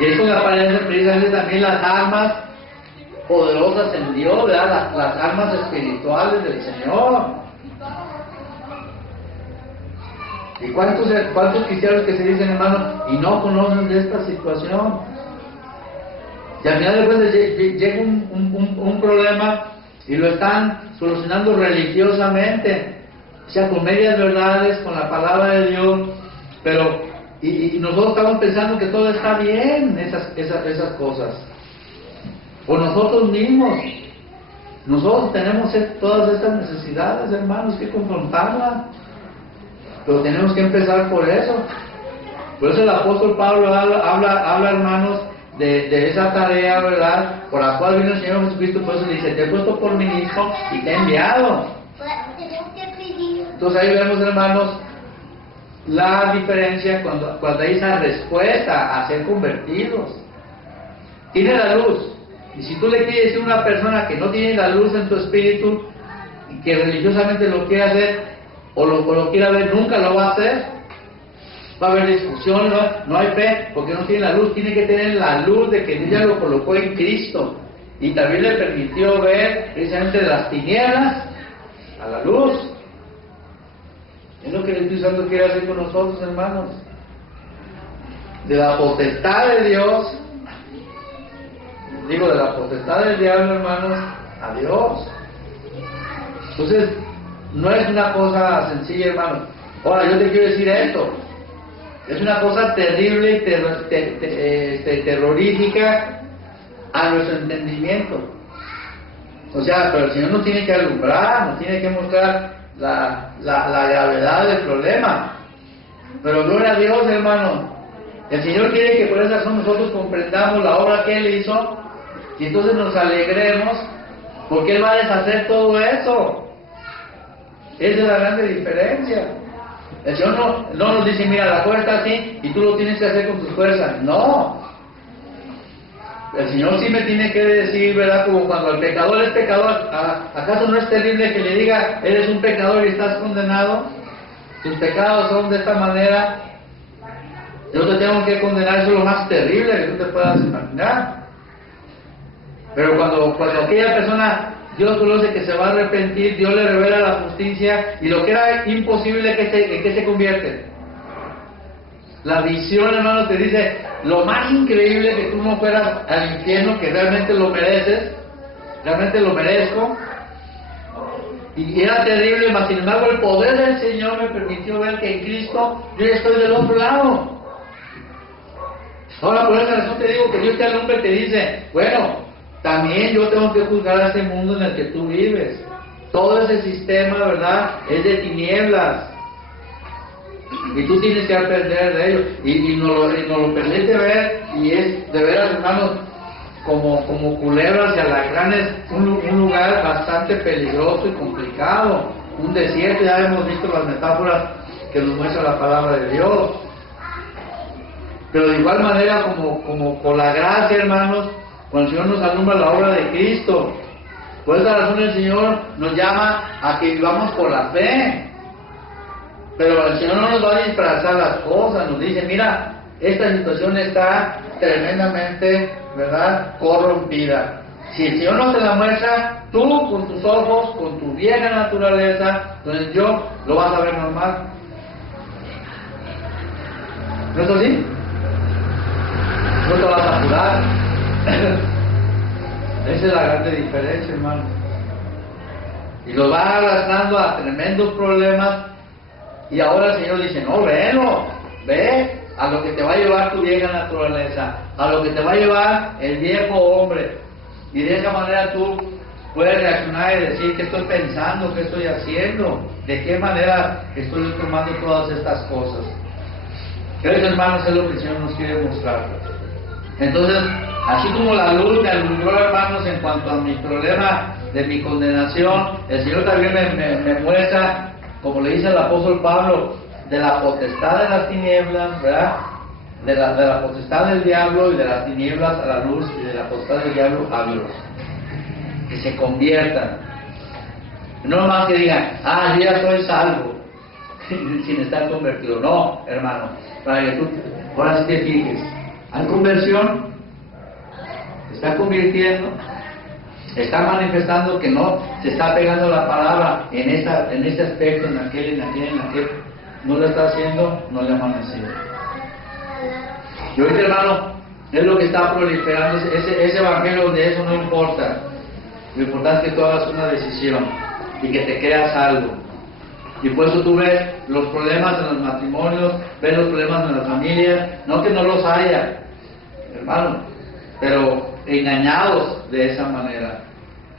y es donde aparecen precisamente también las armas poderosas en Dios, ¿verdad? Las armas espirituales del Señor. ¿Y cuántos cristianos que se dicen, hermano, y no conocen de esta situación? Y al final de cuentas llega un problema y lo están solucionando religiosamente, o sea, con medias verdades, con la palabra de Dios, pero y nosotros estamos pensando que todo está bien, esas cosas. O nosotros mismos, nosotros tenemos todas estas necesidades, hermanos, que confrontarlas, pero tenemos que empezar por eso. Por eso el apóstol Pablo habla, hermanos, de esa tarea, ¿verdad?, por la cual vino el Señor Jesucristo. Por eso dice, te he puesto por ministro y te he enviado. Entonces ahí vemos, hermanos, la diferencia cuando hay esa respuesta a ser convertidos. Tiene la luz. Y si tú le quieres decir a una persona que no tiene la luz en tu espíritu y que religiosamente lo quiere hacer o lo quiera ver, nunca lo va a hacer. Va a haber discusión, no hay fe, porque no tiene la luz. Tiene que tener la luz de que Dios ya lo colocó en Cristo y también le permitió ver precisamente de las tinieblas a la luz. Es lo que el Espíritu Santo quiere hacer con nosotros, hermanos. De la potestad de Dios, de la potestad del diablo, hermanos, a Dios. Entonces, no es una cosa sencilla, hermanos. Ahora, yo te quiero decir esto. Es una cosa terrible y terrorífica a nuestro entendimiento. O sea, pero el Señor nos tiene que alumbrar, nos tiene que mostrar la gravedad del problema. Pero gloria a Dios, hermano. El Señor quiere que por esa razón nosotros comprendamos la obra que Él hizo y entonces nos alegremos porque Él va a deshacer todo eso. Esa es la grande diferencia. El Señor no nos dice, mira, la cosa está así y tú lo tienes que hacer con tus fuerzas. No. El Señor sí me tiene que decir, ¿verdad? Como cuando el pecador es pecador. ¿Acaso no es terrible que le diga, eres un pecador y estás condenado? Tus pecados son de esta manera. Yo te tengo que condenar. Eso es lo más terrible que tú te puedas imaginar. Pero cuando aquella persona, Dios conoce que se va a arrepentir, Dios le revela la justicia, y lo que era imposible, ¿en qué se convierte? La visión, hermano, te dice, lo más increíble que tú no fueras al infierno, que realmente lo mereces, realmente lo merezco, y era terrible, mas sin embargo el poder del Señor me permitió ver que en Cristo yo ya estoy del otro lado. Ahora, por esa razón te digo que Dios te alumbra y te dice, bueno, también yo tengo que juzgar a ese mundo en el que tú vives. Todo ese sistema, ¿verdad?, es de tinieblas. Y tú tienes que aprender de ello. Y nos lo permite ver, y es de veras, hermanos, como culebras y alacranes, un lugar bastante peligroso y complicado. Un desierto, ya hemos visto las metáforas que nos muestra la palabra de Dios. Pero de igual manera, como por la gracia, hermanos, cuando el Señor nos alumbra la obra de Cristo. Por esa razón el Señor nos llama a que vivamos por la fe. Pero el Señor no nos va a disfrazar las cosas, nos dice, mira, esta situación está tremendamente, ¿verdad?, corrompida. Si el Señor no te la muestra, tú con tus ojos, con tu vieja naturaleza, entonces yo lo vas a ver normal. ¿No es así? No te vas a curar. Esa es la grande diferencia, hermano. Y lo va arrastrando a tremendos problemas. Y ahora el Señor dice, no, ve a lo que te va a llevar tu vieja naturaleza, a lo que te va a llevar el viejo hombre. Y de esa manera tú puedes reaccionar y decir, ¿qué estoy pensando? ¿Qué estoy haciendo? ¿De qué manera estoy tomando todas estas cosas? Queridos hermanos, es lo que el Señor nos quiere mostrar. Entonces, Así como la luz me alumbró, hermanos, en cuanto a mi problema de mi condenación, el Señor también me muestra, como le dice el apóstol Pablo, de la potestad de las tinieblas, ¿verdad? De la potestad del diablo y de las tinieblas a la luz, y de la potestad del diablo a Dios. Que se conviertan. No más que digan, yo ya soy salvo, sin estar convertido. No, hermano, para que tú ahora sí te fijes. Hay conversión, está convirtiendo, está manifestando que no se está pegando la palabra en este aspecto, en aquel, no lo está haciendo, no le ha amanecido. Y ahorita, hermano, es lo que está proliferando, ese evangelio donde eso no importa. Lo importante es que tú hagas una decisión y que te creas salvo. Y por eso tú ves los problemas en los matrimonios, ves los problemas en las familias, no que no los haya, hermano, pero engañados de esa manera.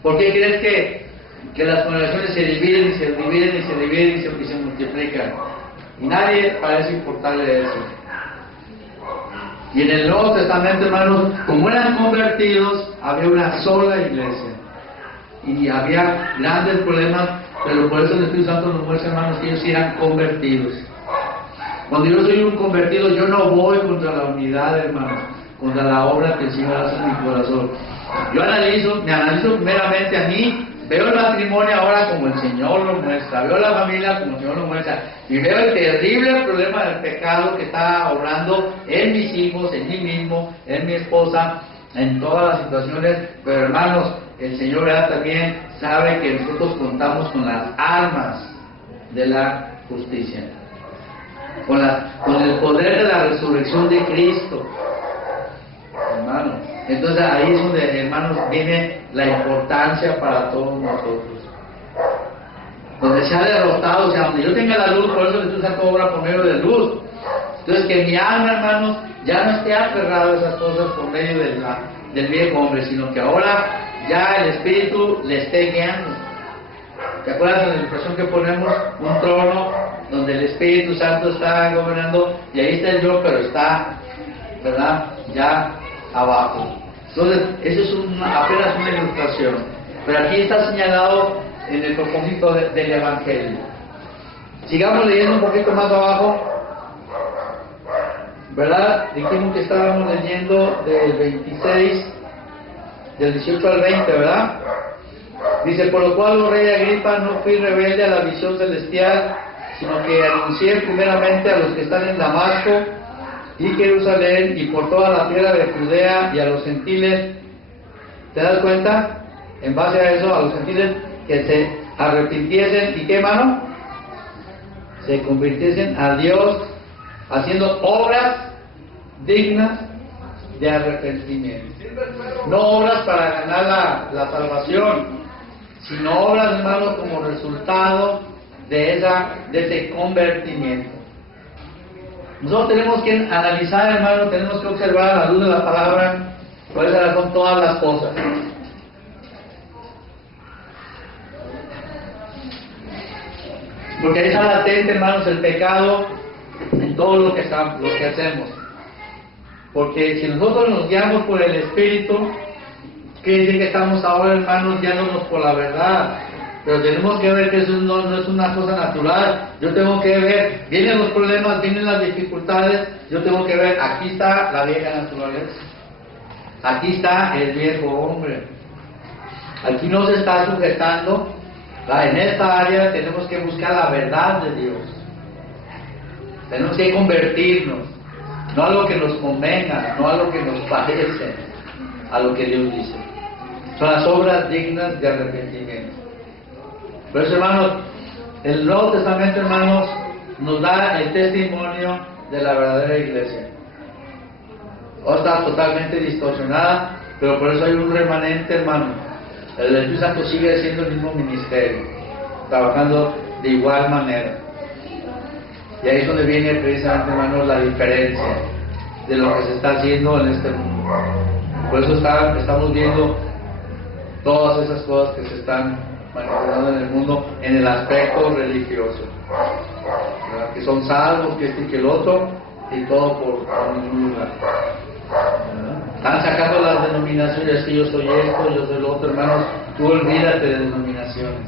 ¿Por qué crees que las congregaciones se dividen y se dividen y se dividen y se multiplican? Y nadie parece importarle eso. Y en el Nuevo Testamento, hermanos, como eran convertidos, había una sola iglesia. Y había grandes problemas, pero por eso el Espíritu Santo nos muestra, hermanos, que ellos eran convertidos. Cuando yo soy un convertido, yo no voy contra la unidad, hermanos, contra la obra que el Señor hace en mi corazón. Yo me analizo primeramente a mí, veo el matrimonio ahora como el Señor lo muestra, veo la familia como el Señor lo muestra, y veo el terrible problema del pecado que está obrando en mis hijos, en mí mismo, en mi esposa, en todas las situaciones. Pero, hermanos, el Señor, ¿verdad?, también sabe que nosotros contamos con las armas de la justicia, con el poder de la resurrección de Cristo, hermano. Entonces ahí es donde, hermanos, viene la importancia para todos nosotros. Donde se ha derrotado, o sea, donde yo tenga la luz, por eso el Espíritu Santo obra por medio de luz. Entonces, que mi alma, hermanos, ya no esté aferrado a esas cosas por medio del viejo hombre, sino que ahora ya el Espíritu le esté guiando. ¿Te acuerdas de la expresión que ponemos? Un trono donde el Espíritu Santo está gobernando, y ahí está el yo, pero está, ¿verdad?, ya abajo. Entonces, eso es apenas una ilustración. Pero aquí está señalado en el propósito del Evangelio. Sigamos leyendo un poquito más abajo, ¿verdad? Dijimos que estábamos leyendo del 26, del 18 al 20, ¿verdad? Dice: por lo cual, oh rey Agripa, no fui rebelde a la visión celestial, sino que anuncié primeramente a los que están en Damasco y Jerusalén y por toda la tierra de Judea y a los gentiles. ¿Te das cuenta? En base a eso, a los gentiles que se arrepintiesen y ¿qué, hermano? Se convirtiesen a Dios, haciendo obras dignas de arrepentimiento. No obras para ganar la salvación, sino obras, hermanos, como resultado de ese convertimiento. Nosotros tenemos que analizar, hermano, tenemos que observar a la luz de la palabra cuáles son todas las cosas. Porque ahí está latente, hermanos, el pecado en todo lo que hacemos. Porque si nosotros nos guiamos por el Espíritu, quiere decir que estamos ahora, hermanos, guiándonos por la verdad. Pero tenemos que ver que eso no es una cosa natural. Yo tengo que ver, vienen los problemas, vienen las dificultades, yo tengo que ver, aquí está la vieja naturaleza. Aquí está el viejo hombre. Aquí no se está sujetando. En esta área tenemos que buscar la verdad de Dios. Tenemos que convertirnos, no a lo que nos convenga, no a lo que nos parece, a lo que Dios dice. Son las obras dignas de arrepentimiento. Por eso, hermanos, el Nuevo Testamento, hermanos, nos da el testimonio de la verdadera iglesia. O está totalmente distorsionada, pero por eso hay un remanente, hermano. El Espíritu Santo sigue haciendo el mismo ministerio, trabajando de igual manera. Y ahí es donde viene precisamente, hermanos, la diferencia de lo que se está haciendo en este mundo. Por eso estamos viendo todas esas cosas que se están manifestando en el mundo en el aspecto religioso, ¿verdad? Que son salvos, que este y que el otro, y todo por ningún lugar, ¿verdad? Están sacando las denominaciones, que yo soy esto, yo soy lo otro, hermanos. Tú olvídate de denominaciones.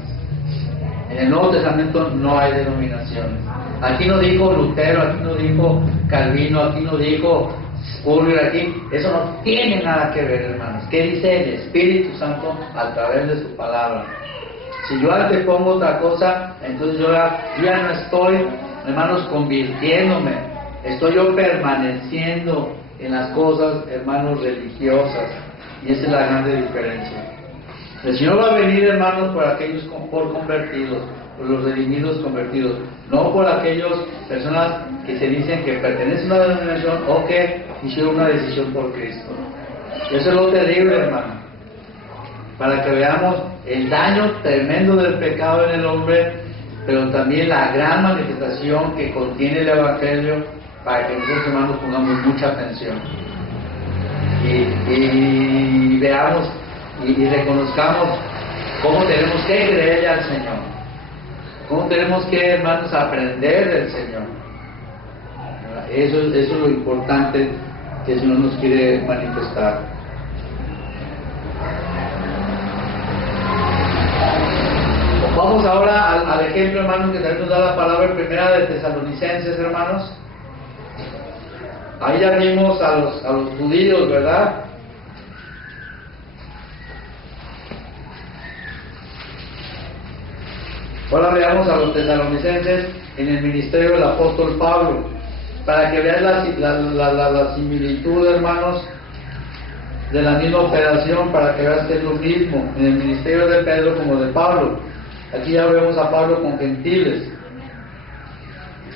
En el Nuevo Testamento no hay denominaciones. Aquí no dijo Lutero, aquí no dijo Calvino, aquí no dijo Spurgeon, aquí. Eso no tiene nada que ver, hermanos. ¿Qué dice el Espíritu Santo a través de su palabra? Si yo antes pongo otra cosa, entonces yo ya no estoy, hermanos, convirtiéndome. Estoy yo permaneciendo en las cosas, hermanos, religiosas. Y esa es la grande diferencia. El Señor va a venir, hermanos, por aquellos por convertidos, por los redimidos convertidos, no por aquellas personas que se dicen que pertenecen a una denominación o que hicieron una decisión por Cristo. Eso es lo terrible, hermano, para que veamos el daño tremendo del pecado en el hombre, pero también la gran manifestación que contiene el Evangelio, para que nosotros, hermanos, pongamos mucha atención y veamos y reconozcamos cómo tenemos que creerle al Señor, cómo tenemos que, hermanos, aprender del Señor. Eso es lo importante que el Señor nos quiere manifestar. Vamos ahora al ejemplo, hermanos, que también nos da la palabra en primera de Tesalonicenses, hermanos. Ahí ya vimos a los judíos, ¿verdad? Ahora veamos a los tesalonicenses en el ministerio del apóstol Pablo, para que vean la similitud, hermanos, de la misma operación, para que vean que es lo mismo en el ministerio de Pedro como de Pablo. Aquí ya vemos a Pablo con gentiles.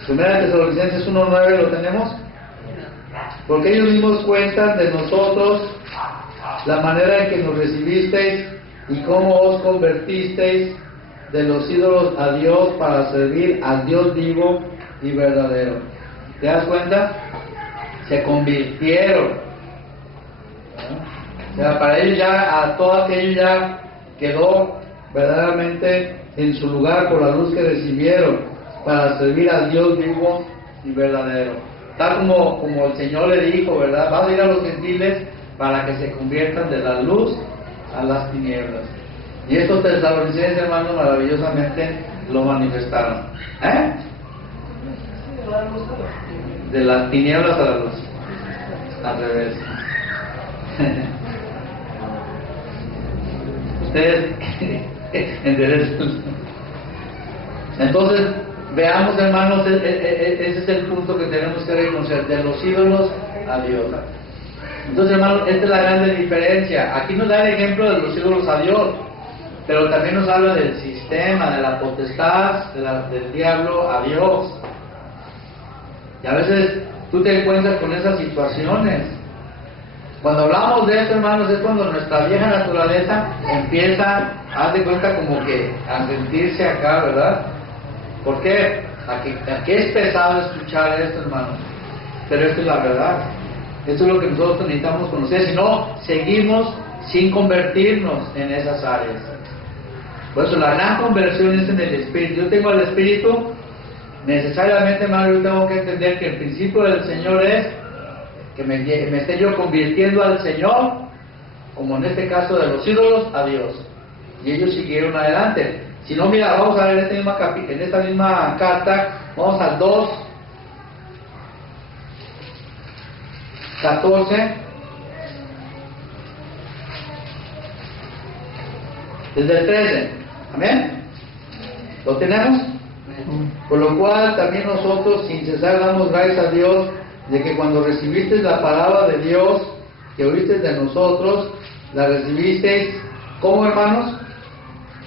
Primera Tesalonicenses 1:9, ¿lo tenemos? Porque ellos mismos cuentan de nosotros la manera en que nos recibisteis y cómo os convertisteis de los ídolos a Dios para servir al Dios vivo y verdadero. ¿Te das cuenta? Se convirtieron. O sea, para ellos ya, a todo aquello ya quedó verdaderamente en su lugar por la luz que recibieron para servir al Dios vivo y verdadero. Tal como el Señor le dijo, ¿verdad? Vas a ir a los gentiles para que se conviertan de la luz a las tinieblas. Y estos tesalonicenses, hermanos, maravillosamente lo manifestaron. De las tinieblas a la luz. Al revés. Ustedes enderezan. Entonces, veamos, hermanos, ese es el punto que tenemos que reconocer, de los ídolos a Dios. Entonces, hermanos, esta es la gran diferencia. Aquí nos da el ejemplo de los ídolos a Dios, pero también nos habla del sistema, de la potestad del diablo a Dios. Y a veces tú te encuentras con esas situaciones. Cuando hablamos de esto, hermanos, es cuando nuestra vieja naturaleza empieza, haz de cuenta, como que a sentirse acá, ¿verdad? ¿Por qué? Aquí es pesado escuchar esto, hermanos, pero esto es la verdad. Esto es lo que nosotros necesitamos conocer, si no, seguimos sin convertirnos en esas áreas. Por eso la gran conversión es en el Espíritu. Yo tengo el Espíritu, necesariamente, hermano, yo tengo que entender que el principio del Señor es que me esté yo convirtiendo al Señor, como en este caso de los ídolos, a Dios. Y ellos siguieron adelante. Si no, mira, vamos a ver en esta misma carta, vamos al 2:14. Desde el 13. Amén. ¿Lo tenemos? Por lo cual también nosotros sin cesar damos gracias a Dios de que cuando recibisteis la palabra de Dios que oísteis de nosotros, la recibisteis como, hermanos,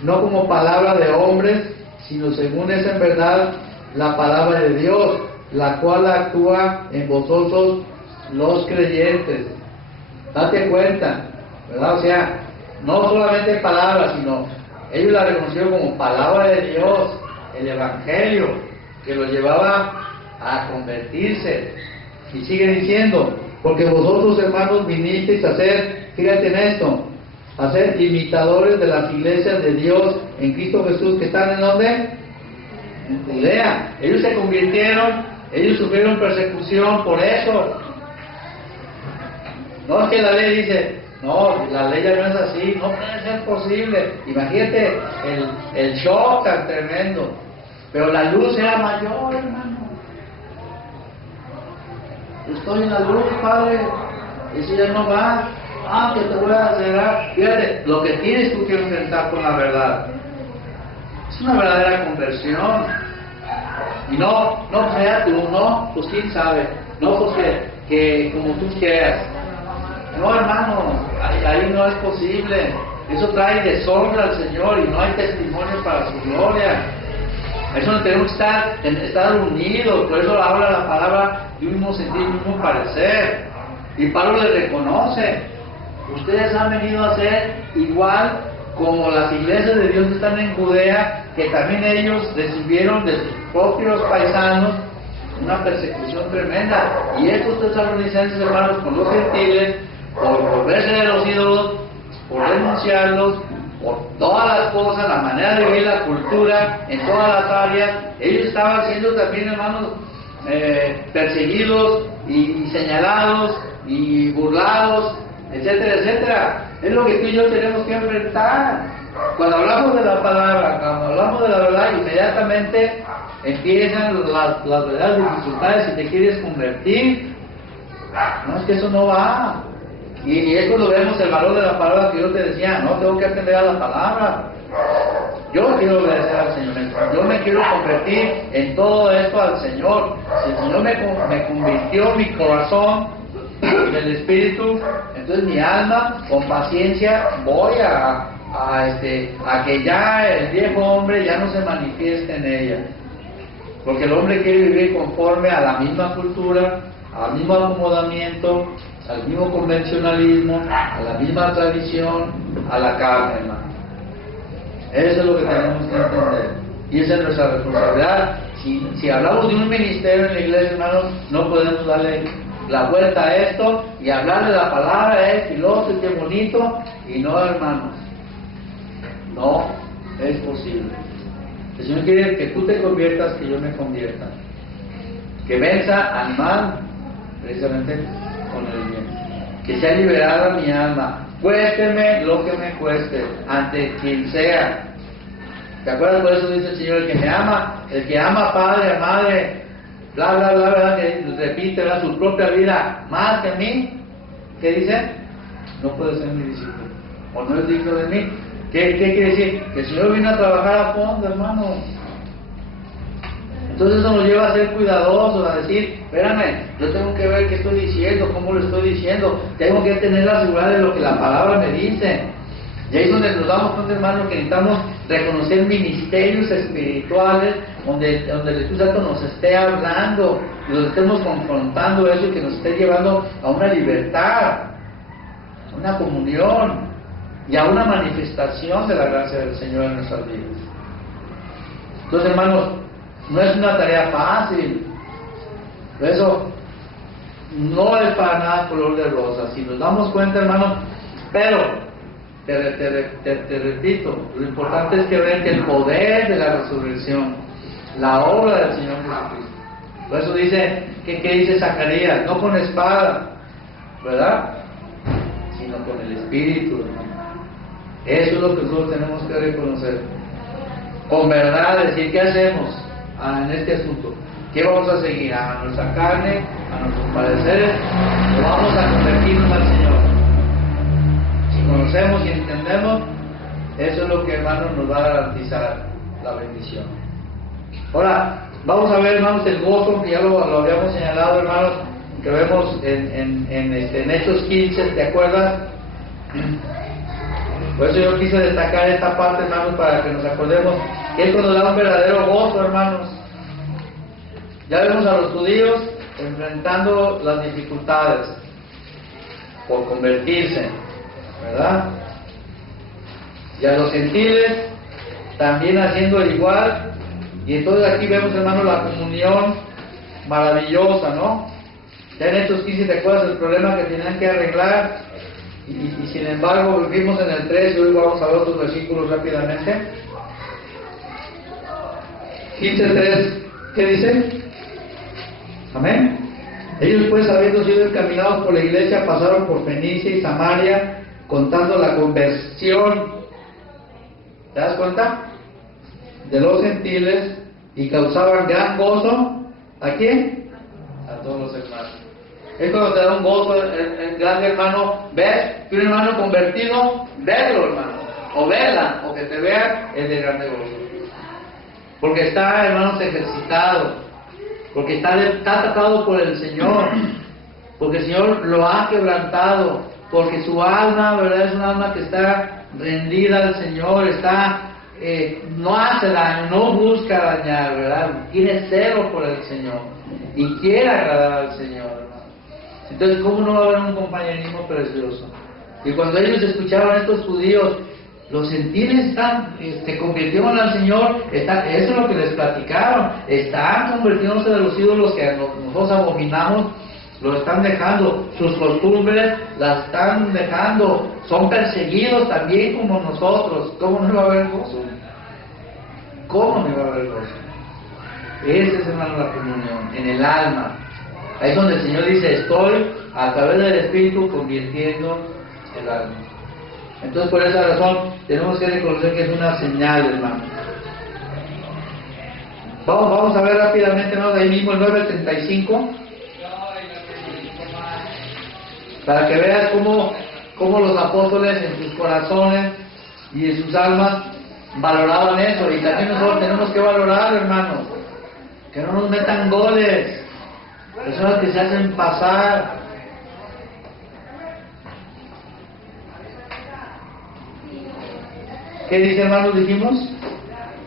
no como palabra de hombres, sino según es en verdad la palabra de Dios, la cual actúa en vosotros los creyentes. Date cuenta, ¿verdad? O sea, no solamente palabra, sino ellos la reconocieron como palabra de Dios, el Evangelio, que los llevaba a convertirse. Y sigue diciendo, porque vosotros, hermanos, vinisteis a ser, fíjate en esto, a ser imitadores de las iglesias de Dios en Cristo Jesús, que están en ¿dónde? En Judea. Ellos se convirtieron, ellos sufrieron persecución por eso. No es que la ley dice, no, la ley ya no es así, no puede ser posible. Imagínate el shock tan tremendo. Pero la luz era mayor, hermano. Estoy en la luz, Padre. Eso ya no va. Que te voy a acelerar. Fíjate, lo que tienes tú que enfrentar con la verdad. Es una verdadera conversión. Y no sea tú, no, pues quién sabe. No, pues que como tú quieras. No, hermano, ahí no es posible. Eso trae deshonra al Señor y no hay testimonio para su gloria. Eso no tenemos que estar unidos. Por eso habla la palabra de un mismo sentir, un mismo parecer. Y Pablo le reconoce: ustedes han venido a ser igual como las iglesias de Dios que están en Judea, que también ellos recibieron de sus propios paisanos una persecución tremenda. Y estos tesalonicenses, hermanos, con los gentiles, por volverse de los ídolos, por denunciarlos, por todas las cosas, la manera de vivir, la cultura, en todas las áreas, ellos estaban siendo también, hermanos, perseguidos y señalados y burlados, etcétera, etcétera. Es lo que tú y yo tenemos que enfrentar. Cuando hablamos de la palabra, cuando hablamos de la verdad, inmediatamente empiezan las verdaderas dificultades si te quieres convertir. No, es que eso no va. Y es cuando vemos el valor de la palabra que yo te decía, no, tengo que atender a la palabra. Yo quiero obedecer al Señor, yo me quiero convertir en todo esto al Señor. Si el Señor me convirtió mi corazón en el Espíritu, entonces mi alma, con paciencia, voy a que ya el viejo hombre ya no se manifieste en ella. Porque el hombre quiere vivir conforme a la misma cultura, al mismo acomodamiento, al mismo convencionalismo, a la misma tradición, a la carne, hermano. Eso es lo que tenemos que entender. Y esa es nuestra responsabilidad. Si hablamos de un ministerio en la iglesia, hermanos, no podemos darle la vuelta a esto y hablar de la palabra, y lo otro, qué bonito, y no, hermanos. No es posible. El Señor quiere que tú te conviertas, que yo me convierta. Que venza al mal, precisamente con el bien. Que sea liberada mi alma. Cuésteme lo que me cueste, ante quien sea. ¿Te acuerdas? Por eso dice el Señor: el que me ama, el que ama a padre, a madre, bla, bla, bla, bla, que repite, ¿verdad?, su propia vida más que a mí. ¿Qué dice? No puede ser mi discípulo, o no es digno de mí. ¿Qué quiere decir? Que el Señor vino a trabajar a fondo, hermano. Entonces eso nos lleva a ser cuidadosos, a decir: espérame, yo tengo que ver qué estoy diciendo, cómo lo estoy diciendo, tengo que tener la seguridad de lo que la palabra me dice. Y ahí es donde nos damos cuenta, hermano, que necesitamos reconocer ministerios espirituales donde el Espíritu Santo nos esté hablando, y nos estemos confrontando eso, y que nos esté llevando a una libertad, a una comunión y a una manifestación de la gracia del Señor en nuestras vidas. Entonces, hermanos, no es una tarea fácil. Por eso no es para nada color de rosa. Si nos damos cuenta, hermanos, pero te repito, lo importante es que vean que el poder de la resurrección, la obra del Señor Jesucristo. Por eso dice, ¿qué dice Zacarías? No con espada, ¿verdad?, sino con el Espíritu, hermano. Eso es lo que nosotros tenemos que reconocer. Con verdad, decir: ¿qué hacemos en este asunto? ¿Qué vamos a seguir? ¿A nuestra carne? ¿A nuestros pareceres? ¿O vamos a convertirnos al Señor? Si conocemos y entendemos, eso es lo que, hermanos, nos va a garantizar la bendición. Ahora, vamos a ver, hermanos, el gozo, que ya lo habíamos señalado, hermanos, que vemos en Hechos 15, ¿te acuerdas? Por eso yo quise destacar esta parte, hermanos, para que nos acordemos que esto nos da un verdadero gozo, hermanos. Ya vemos a los judíos enfrentando las dificultades por convertirse, ¿verdad? Y a los gentiles también haciendo igual. Y entonces aquí vemos, hermanos, la comunión maravillosa, ¿no? Ya en estos 15, ¿te acuerdas el problema que tenían que arreglar? Y sin embargo, vivimos en el 3, y hoy vamos a ver otros versículos rápidamente. 15:3, ¿qué dice? Amén. Ellos pues, habiendo sido encaminados por la iglesia, pasaron por Fenicia y Samaria, contando la conversión, ¿te das cuenta?, de los gentiles, y causaban gran gozo. ¿A quién? A todos los hermanos. Es cuando te da un gozo el grande, hermano. ¿Ves? Que un hermano convertido, verlo, hermano, o verla, o que te vean, es de grande gozo. Porque está, hermanos, ejercitado, porque está tratado por el Señor, porque el Señor lo ha quebrantado, porque su alma, ¿verdad?, es un alma que está rendida al Señor, está, no hace daño, no busca dañar, ¿verdad? Tiene celo por el Señor y quiere agradar al Señor, hermano. Entonces, ¿cómo no va a haber un compañerismo precioso? Y cuando ellos escucharon a estos judíos, los gentiles se convirtieron al Señor, eso es lo que les platicaron, están convirtiéndose de los ídolos que nosotros abominamos, lo están dejando, sus costumbres las están dejando, son perseguidos también como nosotros. ¿Cómo no va a haber gozo? ¿Cómo no va a haber gozo? Esa es, hermano, la comunión, en el alma. Ahí es donde el Señor dice, estoy a través del Espíritu convirtiendo el alma. Entonces, por esa razón, tenemos que reconocer que es una señal, hermano. Vamos a ver rápidamente, hermano, ahí mismo el 9:35, para que veas cómo los apóstoles en sus corazones y en sus almas valoraban eso. Y también nosotros tenemos que valorar, hermanos, que no nos metan goles, personas que se hacen pasar. ¿Qué dice, hermanos? Dijimos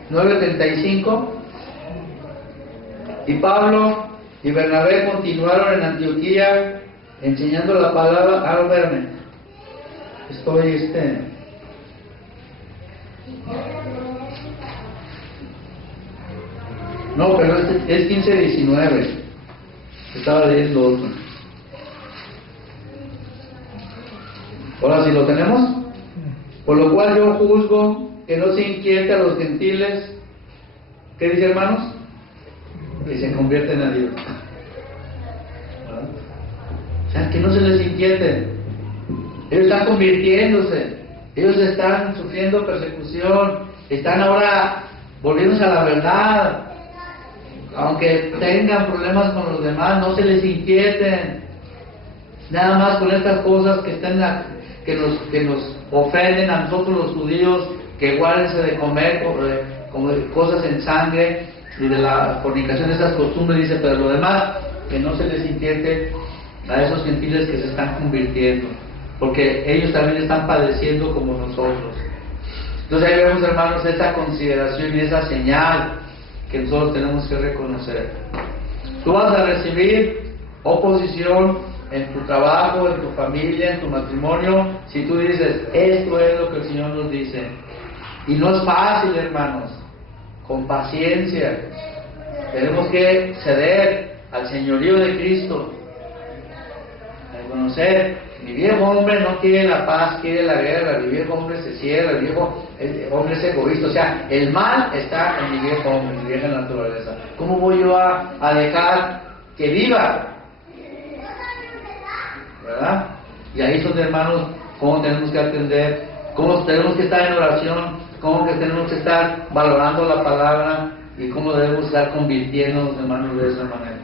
9:35. Y Pablo y Bernabé continuaron en Antioquía enseñando la palabra. A verme, estoy no, pero es 15:19. Estaba leyendo otro. Ahora sí lo tenemos. Por lo cual yo juzgo que no se inquiete a los gentiles. ¿Qué dice, hermanos? Que se convierten a Dios. ¿Verdad? O sea, que no se les inquiete. Ellos están convirtiéndose. Ellos están sufriendo persecución. Están ahora volviéndose a la verdad. Aunque tengan problemas con los demás, no se les inquieten. Nada más con estas cosas que nos ofenden a nosotros los judíos, que guárdense de comer como cosas en sangre y de la fornicación de esas costumbres, dice, pero lo demás, que no se les inquiete a esos gentiles que se están convirtiendo, porque ellos también están padeciendo como nosotros. Entonces ahí vemos, hermanos, esa consideración y esa señal que nosotros tenemos que reconocer. Tú vas a recibir oposición en tu trabajo, en tu familia, en tu matrimonio, si tú dices, esto es lo que el Señor nos dice. Y no es fácil, hermanos, con paciencia. Tenemos que ceder al señorío de Cristo, reconocer, mi viejo hombre no quiere la paz, quiere la guerra, mi viejo hombre se cierra, el viejo hombre es egoísta, o sea, el mal está en mi viejo hombre, en mi vieja naturaleza. ¿Cómo voy yo a dejar que viva? ¿Verdad? Y ahí son, hermanos, cómo tenemos que atender, cómo tenemos que estar en oración, cómo que tenemos que estar valorando la palabra y cómo debemos estar convirtiéndonos, hermanos, de esa manera.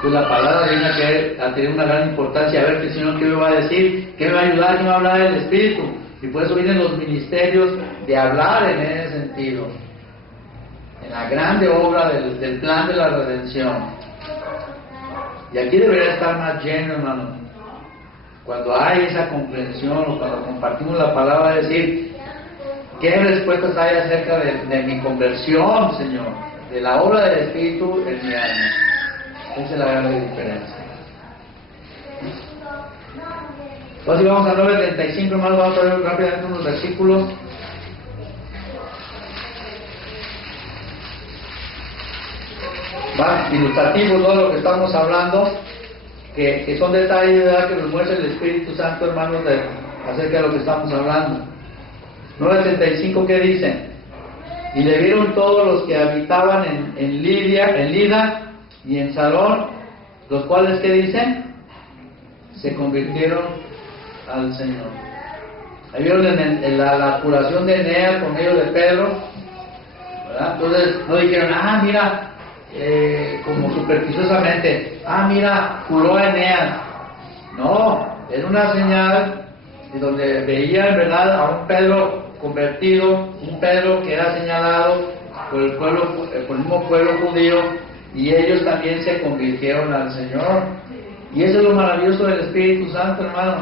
Pues la palabra viene a tener una gran importancia. A ver qué el Señor qué me va a decir, qué me va a ayudar, qué me va a hablar del Espíritu. Y por eso vienen los ministerios de hablar en ese sentido, en la grande obra del plan de la redención. Y aquí debería estar más lleno, hermano. Cuando hay esa comprensión o cuando compartimos la palabra, decir, ¿qué respuestas hay acerca de mi conversión, Señor? De la obra del Espíritu en mi alma. Esa es la gran diferencia. Pues si vamos a 9:35, más vamos a ver rápidamente unos versículos. Ilustrativos, ¿no? Lo que estamos hablando, que son detalles, ¿verdad?, que nos muestra el Espíritu Santo, hermanos, acerca de lo que estamos hablando. 9:35, ¿qué dice? Y le vieron todos los que habitaban en Lida y en Sarón, los cuales, ¿qué dicen? Se convirtieron al Señor. Ahí vieron en la curación de Eneas por medio de Pedro, ¿verdad? Entonces no dijeron, mira, como supersticiosamente, mira, curó a Eneas. No, era una señal de donde veía en verdad a un Pedro convertido, un Pedro que era señalado por el mismo pueblo judío, y ellos también se convirtieron al Señor. Y eso es lo maravilloso del Espíritu Santo, hermano.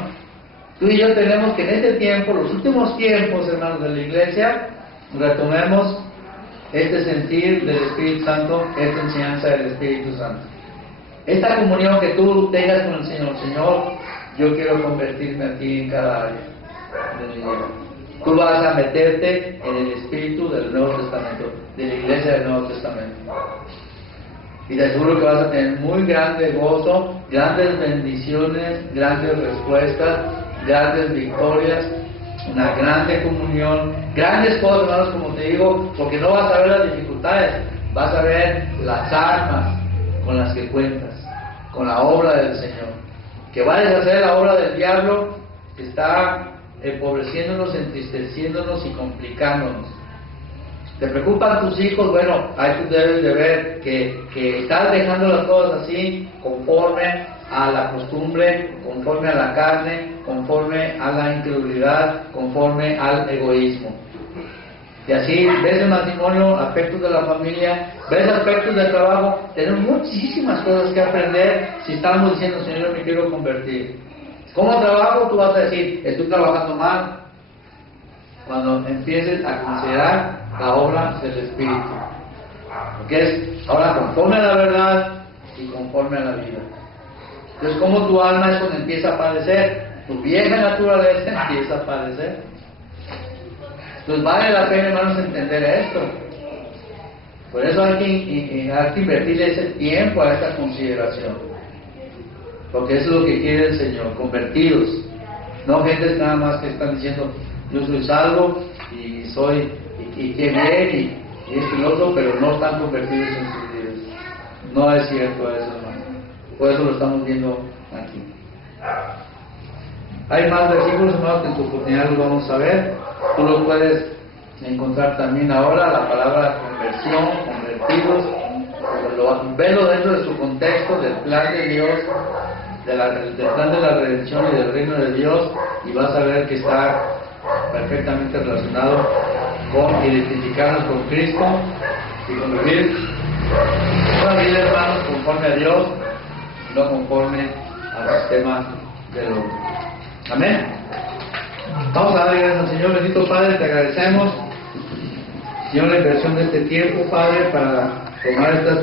Tú y yo tenemos que en este tiempo, los últimos tiempos, hermanos, de la iglesia, retomemos este sentir del Espíritu Santo, esta enseñanza del Espíritu Santo. Esta comunión que tú tengas con el Señor. Señor, yo quiero convertirme a ti en cada área de mi vida. Tú vas a meterte en el espíritu del Nuevo Testamento, de la iglesia del Nuevo Testamento. Y te aseguro que vas a tener muy grande gozo, grandes bendiciones, grandes respuestas, grandes victorias, una grande comunión, grandes cosas, hermanos, como te digo, porque no vas a ver las dificultades, vas a ver las armas con las que cuentas, con la obra del Señor. Que va a deshacer la obra del diablo que está empobreciéndonos, entristeciéndonos y complicándonos. ¿Te preocupan tus hijos? Bueno, ahí tú debes de ver que estás dejando las cosas así, conforme a la costumbre, conforme a la carne, conforme a la incredulidad, conforme al egoísmo. Y así ves el matrimonio, aspectos de la familia, ves aspectos del trabajo. Tenemos muchísimas cosas que aprender si estamos diciendo, Señor, yo me quiero convertir. ¿Cómo trabajo? Tú vas a decir, estoy trabajando mal. Cuando empieces a considerar la obra del Espíritu, porque es ahora conforme a la verdad y conforme a la vida. Entonces, como tu alma es cuando empieza a padecer, tu vieja naturaleza empieza a padecer. Entonces vale la pena, hermanos, entender esto. Por eso hay que invertirle ese tiempo a esta consideración, porque eso es lo que quiere el Señor, convertidos, no gentes nada más que están diciendo, yo soy salvo y soy, y qué bien, y esto y lo otro, pero no están convertidos en sus vidas. No es cierto eso, hermano. Por eso lo estamos viendo aquí. Hay más versículos, hermanos, que en tu oportunidad los vamos a ver. Tú lo puedes encontrar también ahora, la palabra conversión, convertidos. Verlo dentro de su contexto, del plan de Dios, del plan de la redención y del reino de Dios, y vas a ver que está perfectamente relacionado con identificarnos con Cristo y con vivir una vida, hermanos, conforme a Dios, no conforme al sistema del hombre. Amén. Vamos a dar gracias al Señor. Bendito Padre, te agradecemos, Señor, la inversión de este tiempo, Padre, para tomar estas